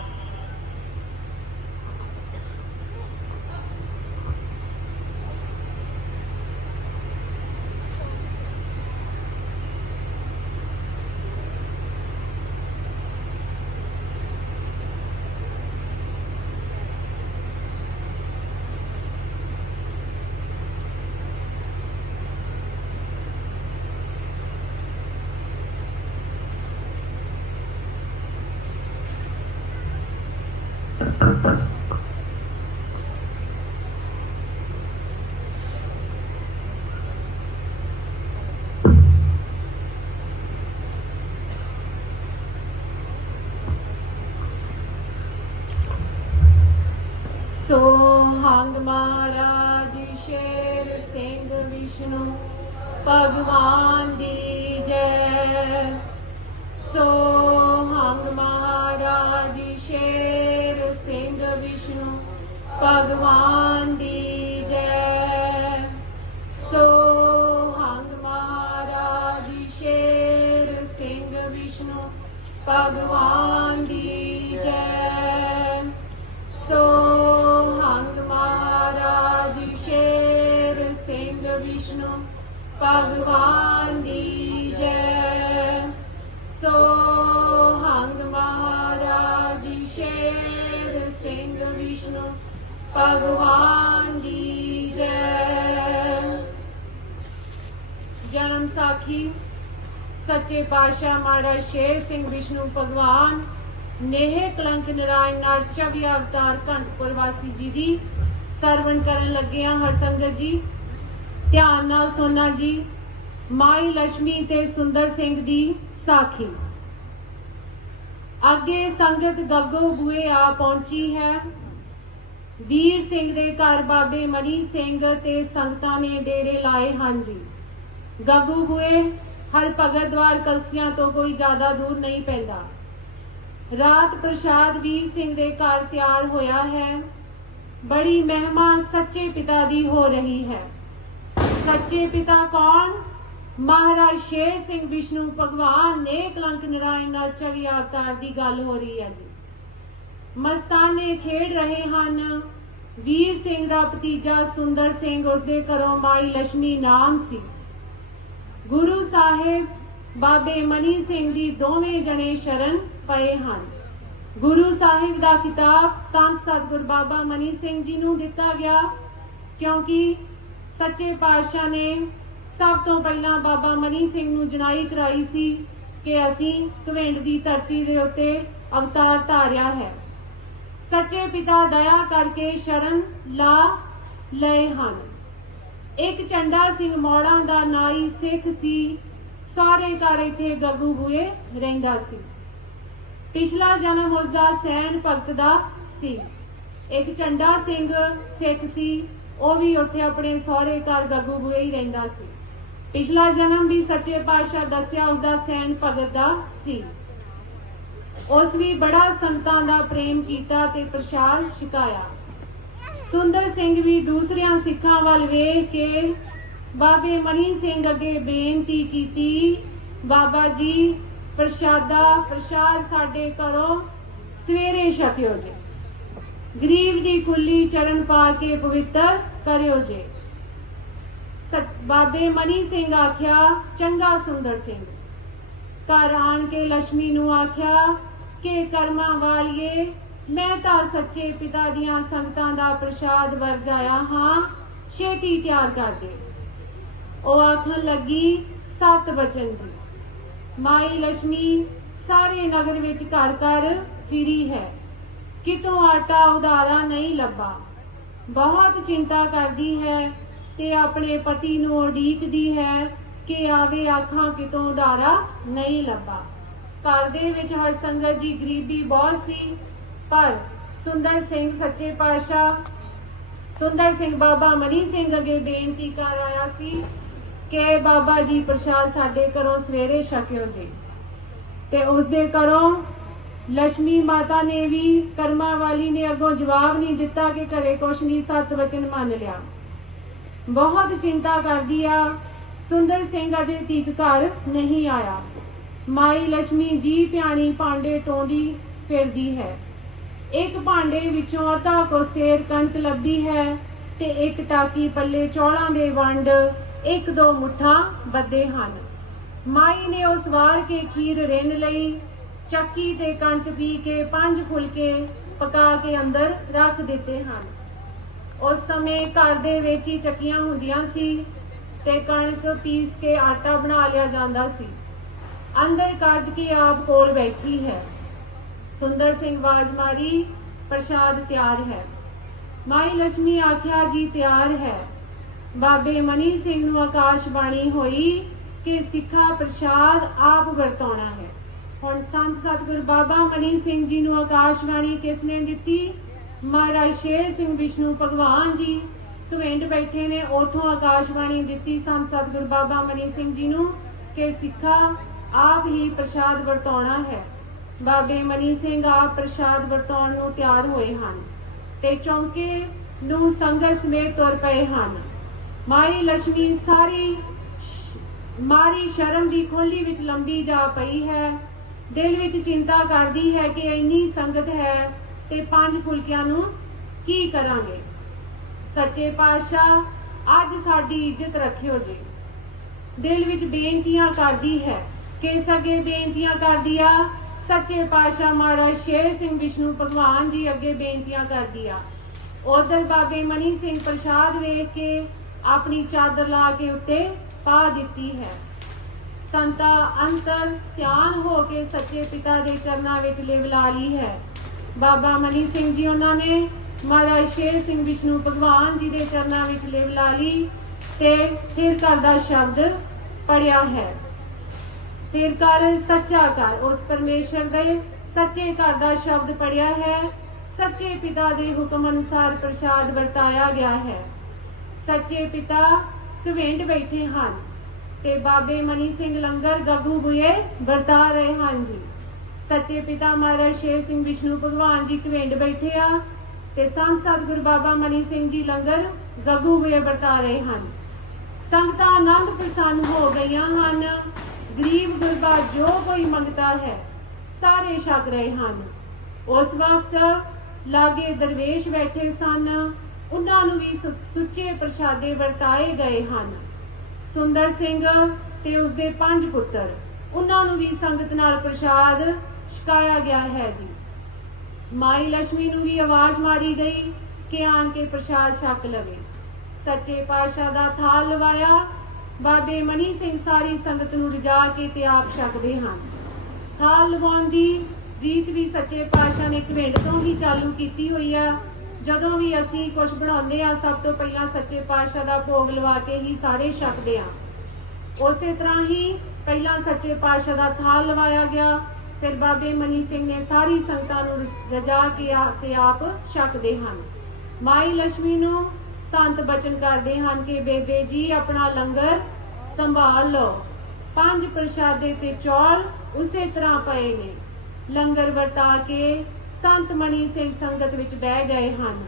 सोहंग महाराज शेर सिंह विष्णु भगवान दी जय। सोहंग महाराज शेर सिंह विष्णु भगवान दी जय। सोहंग महाराज शेर सिंह विष्णु भगवान दी जय। सोहंग महाराज शेर सिंह विष्णु भगवान दी जय। सोहंग महाराज शेर सिंह विष्णु भगवान दी जय। जन्म साखी सच्चे पातशाह महाराज शेर सिंह विष्णु भगवान नेह कलंक नारायण नाल 24 अवतार घंटपुर वासी जी दी सरवण करन लगे हां। हर संगत जी ध्यान नाल सुनना जी। माई लक्ष्मी ते सुंदर सिंह दी साखी। अगे संगत गग्गो बूए आ पहुंची है। वीर सिंह दे घर बाबे मनी सिंह ते संगतां ने डेरे लाए हां जी। गग्गू बूए हर भगत द्वार कलसियां तो कोई ज्यादा दूर नहीं पैंदा। रात प्रसाद वीर सिंह दे घर तैयार होया है। बड़ी महिमा सच्चे पिता दी हो रही है। सच्चे पिता कौन? महाराज शेर सिंह विष्णु भगवान ने कलंक नारायण नाल 24 अवतार दी गल हो रही है जी। मस्ताने खेड रहे हन। वीर सिंह दा भतीजा सुंदर सिंह उसदे घरों माई लक्ष्मी नाम सी। गुरु साहिब बाबे मनी सिंह दी दोवें जने शरण पए हन। गुरु साहिब दा किताब संत सतगुर बाबा मनी सिंह जी नूं दिता गया क्योंकि सच्चे पातशाह ने सब तो पहला बाबा मनी सिंह नूं जनाई कराई सी कि असीं घविंड दी धरती दे उत्ते अवतार धारिया है। सच्चे पिता दया करके शरण ला लए हन। एक चंडा सिंह मौड़ा दा नाई सिख सी। सारे घर इत्थे गग्गू बूए रहिंदा सी। पिछला जन्म उसका सैन भगत दा सी। एक चंडा सिंह सिख सी। ਉਹ भी उत्थे अपने सौरे घर गग्गू बूए ही रहिंदा सी। पिछला जन्म भी सच्चे पातशाह दस्सिया उसका सैन भगत दा सी। उस भी बड़ा संतां दा प्रेम कीता ते प्रसाद छकाया। सुंदर सिंह भी दूसरियां सिखां वल वेख के बाबे मनी सिंह अगे बेनती कीती, बाबा जी प्रसाद साडे घरों सवेरे छकियो जे। गरीब दी कुल्ली चरण पा के पवित्र करियो जे। बाबे मनी सिंह आख्या चंगा। सुंदर सिंह घर आन के लक्ष्मी नूं आख्या कि कर्मा वालिए मैं तां सच्चे पिता दियां संगतां दा प्रसाद वरजाया हां, छेती तैयार कर दे। ओ आखन लगी 7 बचन जी। माई लक्ष्मी सारे नगर विच घर घर फिरी है, कितों आटा उधारा नहीं लभा। ਬਹੁਤ ਚਿੰਤਾ ਕਰਦੀ ਹੈ ਤੇ ਆਪਣੇ ਪਤੀ ਨੂੰ ਉਡੀਕਦੀ ਹੈ ਕਿ ਆਵੇ, ਆਖਾਂ ਕਿਤੋਂ ਉਧਾਰਾ ਨਹੀਂ ਲੱਭਾ। ਘਰ ਦੇ ਵਿੱਚ ਹਰਸੰਗਤ ਜੀ ਗਰੀਬੀ ਬਹੁਤ ਸੀ, ਪਰ ਸੁੰਦਰ ਸਿੰਘ ਸੱਚੇ ਪਾਤਸ਼ਾਹ ਸੁੰਦਰ ਸਿੰਘ ਬਾਬਾ ਮਨੀ ਸਿੰਘ ਅੱਗੇ ਬੇਨਤੀ ਕਰ ਆਇਆ ਸੀ ਕਿ ਬਾਬਾ ਜੀ ਪ੍ਰਸ਼ਾਦ ਸਾਡੇ ਘਰੋਂ ਸਵੇਰੇ ਛਕਿਓ ਜੀ। ਤੇ ਉਸਦੇ ਘਰੋਂ ਲక్ష్ਮੀ ਮਾਤਾ ਨੇ ਵੀ, ਕਰਮਾਂ ਵਾਲੀ ਨੇ ਅੱਗੋਂ ਜਵਾਬ ਨਹੀਂ ਦਿੱਤਾ ਕਿ ਘਰੇ ਕੁਛ ਨਹੀਂ, 7 ਵਚਨ ਮੰਨ ਲਿਆ। ਬਹੁਤ ਚਿੰਤਾ ਕਰਦੀ ਆ। ਸੁੰਦਰ ਸਿੰਘ ਅਜੇ ਤੀਕ ਘਰ ਨਹੀਂ ਆਇਆ। ਮਾਈ ਲక్ష్ਮੀ ਜੀ ਪਿਆਣੀ ਭਾਂਡੇ ਟੋਂਦੀ ਫਿਰਦੀ ਹੈ। ਇੱਕ ਭਾਂਡੇ ਵਿੱਚੋਂ ਅੱਧਾ ਕੋ ਸੇਰ ਕਣਕ ਲੱਭਦੀ ਹੈ ਤੇ ਇੱਕ ਟਾਕੀ ਪੱਲੇ ਚੌਲਾਂ ਦੇ ਵੰਡ, 1-2 ਮੁੱਠਾਂ ਬੱਦੇ ਹਨ। ਮਾਈ ਨੇ ਉਸ ਵਾਰ ਕੇ ਖੀਰ ਰਿੰਨ ਲਈ, ਚੱਕੀ ਤੇ ਕਣਕ ਪੀ ਕੇ 5 ਫੁਲਕੇ ਪਕਾ ਕੇ ਅੰਦਰ ਰੱਖ ਦਿੱਤੇ ਹਨ। ਉਸ ਸਮੇਂ ਘਰ ਦੇ ਵਿੱਚ ਹੀ ਚੱਕੀਆਂ ਹੁੰਦੀਆਂ ਸੀ ਤੇ ਕਣਕ ਪੀਸ ਕੇ ਆਟਾ ਬਣਾ ਲਿਆ ਜਾਂਦਾ ਸੀ। ਅੰਦਰ ਕੱਜ ਕੇ ਆਪ ਕੋਲ ਬੈਠੀ ਹੈ। ਸੁੰਦਰ ਸਿੰਘ ਆਵਾਜ਼ ਮਾਰੀ, ਪ੍ਰਸ਼ਾਦ ਤਿਆਰ ਹੈ। ਮਾਈ ਲక్ష్ਮੀ ਆਖਿਆ, ਜੀ ਤਿਆਰ ਹੈ। ਬਾਬੇ ਮਨੀ ਸਿੰਘ ਨੂੰ ਆਕਾਸ਼ਬਾਣੀ ਹੋਈ ਕਿ ਸਿੱਖਾ ਪ੍ਰਸ਼ਾਦ ਆਪ ਵਰਤਾਉਣਾ ਹੈ। ਹੁਣ ਸੰਤ ਸਤਿਗੁਰ ਬਾਬਾ ਮਨੀ ਸਿੰਘ ਜੀ ਨੂੰ ਆਕਾਸ਼ਬਾਣੀ ਕਿਸ ਨੇ ਦਿੱਤੀ? ਮਹਾਰਾਜ ਸ਼ੇਰ ਸਿੰਘ ਵਿਸ਼ਨੂੰ ਭਗਵਾਨ ਜੀ ਘਵਿੰਡ ਬੈਠੇ ਨੇ, ਉਥੋਂ ਆਕਾਸ਼ਬਾਣੀ ਦਿੱਤੀ ਸੰਤ ਸਤਿਗੁਰ ਬਾਬਾ ਮਨੀ ਸਿੰਘ ਜੀ ਨੂੰ ਕਿ ਸਿੱਖਾ ਆਪ ਹੀ ਪ੍ਰਸ਼ਾਦ ਵਰਤਾਉਣਾ ਹੈ। ਬਾਬੇ ਮਨੀ ਸਿੰਘ ਆਪ ਪ੍ਰਸ਼ਾਦ ਵਰਤਾਉਣ ਨੂੰ ਤਿਆਰ ਹੋਏ ਹਨ ਤੇ ਚੌਂਕੇ ਨੂੰ ਸੰਗਤ ਸਮੇਤ ਤੁਰ ਪਏ ਹਨ। ਮਾਈ ਲక్ష్ਮੀ ਮਾਰੀ ਸ਼ਰਮ ਦੀ ਖੋਲੀ ਵਿੱਚ ਲੰਬੀ ਜਾ ਪਈ ਹੈ। ਦਿਲ ਵਿੱਚ ਚਿੰਤਾ ਕਰਦੀ ਹੈ ਕਿ ਇੰਨੀ ਸੰਗਤ ਹੈ ਤੇ 5 ਫੁਲਕਿਆਂ ਨੂੰ ਕੀ ਕਰਾਂਗੇ। ਸੱਚੇ ਪਾਤਸ਼ਾਹ ਅੱਜ ਸਾਡੀ ਇੱਜ਼ਤ ਰੱਖਿਓ ਜੀ। ਦਿਲ ਵਿੱਚ ਬੇਨਤੀਆਂ ਕਰਦੀ ਹੈ, ਕਿਸ ਅੱਗੇ ਬੇਨਤੀਆਂ ਕਰਦੀ ਆ? ਸੱਚੇ ਪਾਤਸ਼ਾਹ ਮਹਾਰਾਜ ਸ਼ੇਰ ਸਿੰਘ ਵਿਸ਼ਨੂੰ ਭਗਵਾਨ ਜੀ ਅੱਗੇ ਬੇਨਤੀਆਂ ਕਰਦੀ ਆ। ਉਧਰ ਬਾਬੇ ਮਨੀ ਸਿੰਘ ਪ੍ਰਸ਼ਾਦ ਵੇਖ ਕੇ ਆਪਣੀ ਚਾਦਰ ਲਾ ਕੇ ਉੱਤੇ ਪਾ ਦਿੱਤੀ ਹੈ। ਸੰਤਾ ਅੰਤਰ ਧਿਆਨ ਹੋ ਕੇ ਸੱਚੇ ਪਿਤਾ ਦੇ ਚਰਨਾਂ ਵਿੱਚ ਲਿਵ ਲਾ ਲਈ ਹੈ। ਬਾਬਾ ਮਨੀ ਸਿੰਘ ਜੀ ਉਹਨਾਂ ਨੇ ਮਹਾਰਾਜ ਸ਼ੇਰ ਸਿੰਘ ਵਿਸ਼ਨੂੰ ਭਗਵਾਨ ਜੀ ਦੇ ਚਰਨਾਂ ਵਿੱਚ ਲਿਵ ਲਾ ਲਈ ਤੇ ਫਿਰ ਘਰ ਦਾ ਸ਼ਬਦ ਪੜਿਆ ਹੈ। ਫਿਰ ਕਰ ਸੱਚਾ ਕਰ, ਉਸ ਪਰਮੇਸ਼ਰ ਦੇ ਸੱਚੇ ਘਰ ਦਾ ਸ਼ਬਦ ਪੜਿਆ ਹੈ। ਸੱਚੇ ਪਿਤਾ ਦੇ ਹੁਕਮ ਅਨੁਸਾਰ ਪ੍ਰਸ਼ਾਦ ਵਰਤਾਇਆ ਗਿਆ ਹੈ। ਸੱਚੇ ਪਿਤਾ ਘਵਿੰਡ ਬੈਠੇ ਹਨ ਤੇ ਬਾਬੇ ਮਨੀ ਸਿੰਘ ਲੰਗਰ ਗੱਗੂ ਬੁਏ ਵਰਤਾ ਰਹੇ ਹਨ ਜੀ। ਸੱਚੇ ਪਿਤਾ ਮਹਾਰਾਜ ਸ਼ੇਰ ਸਿੰਘ ਵਿਸ਼ਨੂੰ ਭਗਵਾਨ ਜੀ ਘਵਿੰਡ ਬੈਠੇ ਆ ਤੇ ਸੰਤ ਸਤਿਗੁਰ ਬਾਬਾ ਮਨੀ ਸਿੰਘ ਜੀ ਲੰਗਰ ਗੱਗੂ ਬੁਏ ਵਰਤਾ ਰਹੇ ਹਨ। ਸੰਗਤਾਂ ਆਨੰਦ ਪ੍ਰਸੰਨ ਹੋ ਗਈਆਂ ਹਨ। ਗਰੀਬ ਗੁਰਬਾ ਜੋ ਕੋਈ ਮੰਗਤਾ ਹੈ ਸਾਰੇ ਛਕ ਰਹੇ ਹਨ। ਉਸ ਵਕਤ ਲਾਗੇ ਦਰਵੇਸ਼ ਬੈਠੇ ਸਨ, ਉਹਨਾਂ ਨੂੰ ਵੀ ਸੁੱਚੇ ਪ੍ਰਸ਼ਾਦੇ ਵਰਤਾਏ ਗਏ ਹਨ। ਸੁੰਦਰ ਸਿੰਘ ਤੇ ਉਸਦੇ 5 ਪੁੱਤਰ, ਉਹਨਾਂ ਨੂੰ ਵੀ ਸੰਗਤ ਨਾਲ ਪ੍ਰਸ਼ਾਦ ਛਕਾਇਆ ਗਿਆ ਹੈ ਜੀ। ਮਾਈ ਲక్ష్ਮੀ ਨੂੰ ਵੀ ਆਵਾਜ਼ ਮਾਰੀ ਗਈ ਕਿ ਆਣ ਕੇ ਪ੍ਰਸ਼ਾਦ ਛਕ ਲਵੇ। ਸੱਚੇ ਪਾਤਸ਼ਾਹ ਦਾ ਥਾਲ ਲਵਾਇਆ। ਬਾਬੇ ਮਨੀ ਸਿੰਘ ਸਾਰੀ ਸੰਗਤ ਨੂੰ ਲਿਜਾ ਕੇ ਤੇ ਆਪ ਛਕਦੇ ਹਨ। ਥਾਲ ਲਵਾਉਣ ਦੀ ਰੀਤ ਵੀ ਸੱਚੇ ਪਾਤਸ਼ਾਹ ਨੇ ਘਵਿੰਡ ਤੋਂ ਹੀ ਚਾਲੂ ਕੀਤੀ ਹੋਈ ਆ। ਜਦੋਂ ਵੀ ਅਸੀਂ ਕੁਝ ਬਣਾਉਂਦੇ ਆ, ਸਭ ਤੋਂ ਪਹਿਲਾਂ ਸੱਚੇ ਪਾਤਸ਼ਾਹ ਦਾ ਭੋਗ ਲਵਾ ਕੇ ਹੀ ਸਾਰੇ ਛਕਦੇ ਆ। ਉਸੇ ਤਰ੍ਹਾਂ ਹੀ ਪਹਿਲਾਂ ਸੱਚੇ ਪਾਤਸ਼ਾਹ ਦਾ ਥਾਲ ਲਵਾਇਆ ਗਿਆ, ਫਿਰ ਬਾਬੇ ਮਨੀ ਸਿੰਘ ਨੇ ਸਾਰੀ ਸੰਗਤਾਂ ਨੂੰ ਰਜਾ ਕੇ ਤੇ ਆਪ ਛਕਦੇ ਹਨ। ਮਾਈ ਲక్ష్ਮੀ ਨੂੰ ਸੰਤ ਬਚਨ ਕਰਦੇ ਹਨ ਕਿ ਬੇਬੇ ਜੀ ਆਪਣਾ ਲੰਗਰ ਸੰਭਾਲ ਲਓ। 5 ਪ੍ਰਸ਼ਾਦੇ ਤੇ ਚੌਲ ਉਸੇ ਤਰ੍ਹਾਂ ਪਏ ਨੇ। ਲੰਗਰ ਵਰਤਾ ਕੇ ਸੰਤ ਮਨੀ ਸਿੰਘ ਸੰਗਤ ਵਿੱਚ ਬਹਿ ਗਏ ਹਨ।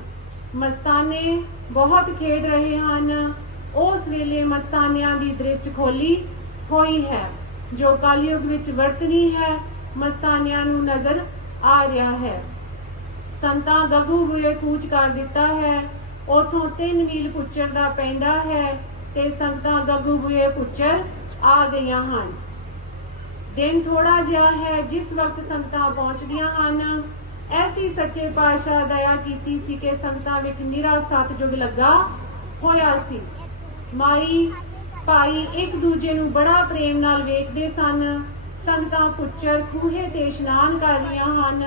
ਮਸਤਾਨੇ ਬਹੁਤ ਖੇਡ ਰਹੇ ਹਨ। ਉਸ ਵੇਲੇ ਮਸਤਾਨਿਆਂ ਦੀ ਦ੍ਰਿਸ਼ਟ ਖੋਲੀ ਹੋਈ ਹੈ ਜੋ ਕਲਯੁਗ ਵਿੱਚ ਵਰਤਨੀ ਹੈ। ਮਸਤਾਨਿਆਂ ਨੂੰ ਨਜ਼ਰ ਆ ਰਿਹਾ ਹੈ। ਸੰਤਾਂ ਗੱਗੂ ਬੁਏ ਕੂਚ ਕਰ ਦਿੱਤਾ ਹੈ। ਉਥੋਂ 3 ਮੀਲ ਪੁੱਚਰ ਦਾ ਪੈਂਡਾ ਹੈ ਤੇ ਸੰਗਤਾਂ ਗੱਗੂ ਬੁਏ ਪੁੱਚਰ ਆ ਗਈਆਂ ਹਨ। ਦਿਨ ਥੋੜਾ ਜਿਹਾ ਹੈ ਜਿਸ ਵਕਤ ਸੰਗਤਾਂ ਪਹੁੰਚਦੀਆਂ ਹਨ। ਐਸੀ ਸੱਚੇ ਪਾਤਸ਼ਾਹ ਦਇਆ ਕੀਤੀ ਸੀ ਕਿ ਸੰਗਤਾਂ ਵਿੱਚ ਨਿਰਾ ਸਤਿਯੁਗ ਲੱਗਾ ਹੋਇਆ ਸੀ। ਮਾਈ ਭਾਈ ਇੱਕ ਦੂਜੇ ਨੂੰ ਬੜਾ ਪ੍ਰੇਮ ਨਾਲ ਵੇਖਦੇ ਸਨ। ਸੰਗਤਾਂ ਪੁੱਚਰ ਖੂਹੇ ਤੇ ਇਸ਼ਨਾਨ ਕਰ ਰਹੀਆਂ ਹਨ।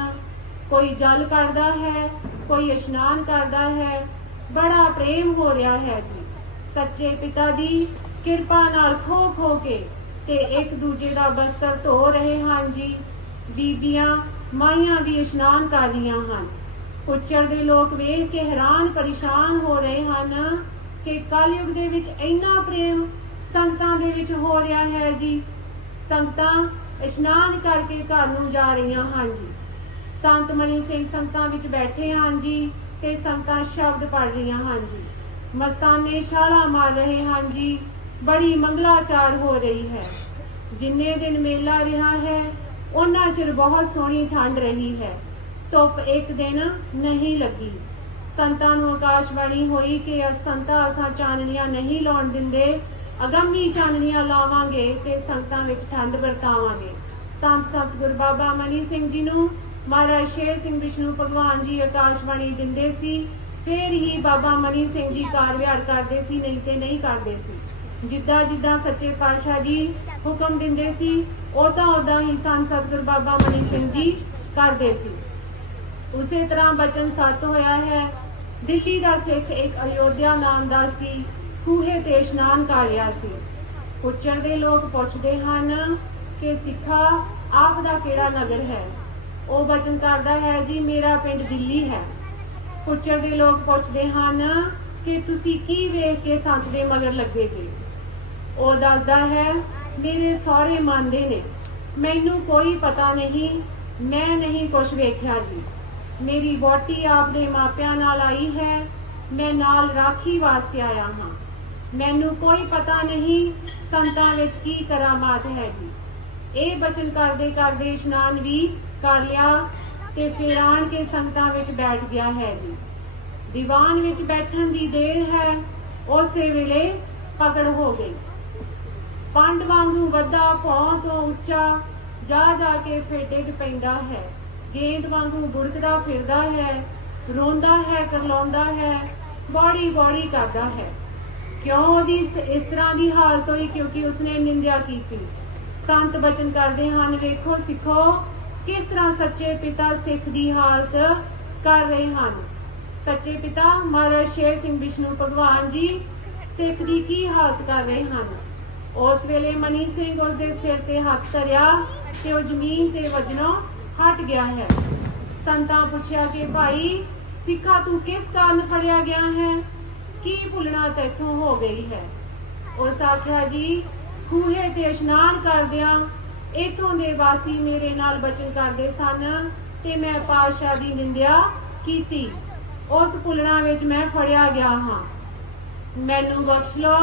ਕੋਈ ਜਲ ਕਰਦਾ ਹੈ, ਕੋਈ ਇਸ਼ਨਾਨ ਕਰਦਾ ਹੈ। बड़ा प्रेम हो रहा है जी। सच्चे पिता दी किरपा नाल खो खो के ते एक दूजे दा बस्तर धो रहे हैं जी। बीबियां माइयां भी इशनान कर रही हैं। उच्चर दे लोग वेख के हैरान परेशान हो रहे हैं कि कलयुग दे विच इन्ना प्रेम संगतां दे विच हो रहा है जी। संगतां इशनान करके घर नूं जा रही हैं जी। संत मनी सिंह संगतां विच बैठे हैं जी ते संगतां शब्द पढ़ रही हैं जी। मस्ताने छाला मार रहे हैं जी। बड़ी मंगलाचार हो रही है। जिन्ने दिन मेला रहा है उन्ना चिर बहुत सोहनी ठंड रही है। धुप एक दिन नहीं लगी। संतां नूं आकाशवाणी होई कि संता असां चाननियां नहीं लाउण दिंदे, अगम्मी चाननियां लावांगे ते संगतां विच ठंड वरतावांगे। संत सतगुर बाबा मनी सिंह जी नूं महाराज शेर सिंह विष्णु भगवान जी आकाशवाणी दिंदे सी, फिर ही बाबा मनी सिंह जी कार विहार करते सी, नहीं ते नहीं करते सी। जिद्दां जिद्दां सच्चे पातशाह जी हुक्म दिंदे सी उदां ही संत सतगुर बाबा मनी सिंह जी करते सी। उसे तरह बचन सत होया है। दिल्ली का सिख एक अयोध्या नाम दा सी, खूहे ते इशनान कर रहा सी। उच्चर दे लोग पुछदे हन कि सिखा आप दा केड़ा नगर है? ਉਹ बचन करदा है जी मेरा पिंड दिल्ली है। उच्चर दे लोग पुछदे हन कि तुसी की वेख के संत दे मगर लगे जी? ਉਹ दसदा है मेरे सहुरे ਮੰਨਦੇ ने, मैनू कोई पता नहीं, मैं नहीं कुछ वेख्या जी। मेरी वोटी आपदे मापियां नाल आई है, मैं नाल राखी वास्ते आया हाँ। मैनू कोई पता नहीं संतां विच की करामात है जी। ਇਹ बचन करदे करदे इशनान भी कर लिया ते फिर आन के संगतां विच बैठ गया है जी। दीवान विच बैठन दी देर है, उसे वेले पकड़ हो गई। पंड वांगू वड्डा भौं तो उच्चा जा जा के फिर डिग पैंदा है। गेंद वांगू बुड़कदा फिरदा है, रोंदा है, करलाउंदा है, बौड़ी बौड़ी करदा है। क्यों ओदी इस तरह की हालत हुई? क्योंकि उसने निंदा की थी। संत बचन करते हैं वेखो सिखो किस तरह सच्चे पिता सिख की हालत कर रहे हैं। सच्चे पिता महाराज शेर सिंह विष्णु भगवान जी सिख की की हालत कर रहे हैं। उस वेले मनी सिंह उसके सिर ते हाथ धरिया ते वो जमीन ते वजनों हट गया है। संतां पूछया कि भाई सिखा तू किस कारण फड़िया गया है, की भुलना तैथों हो गई है? उस आख्या जी खूहे ते इशनान करदियां इथों दे वासी मेरे नाल बचन करदे सन ते मैं पातशाह दी निंदिया कीती, उस भुलना विच मैं फड़िया गया हाँ। मैनू बख्श लो।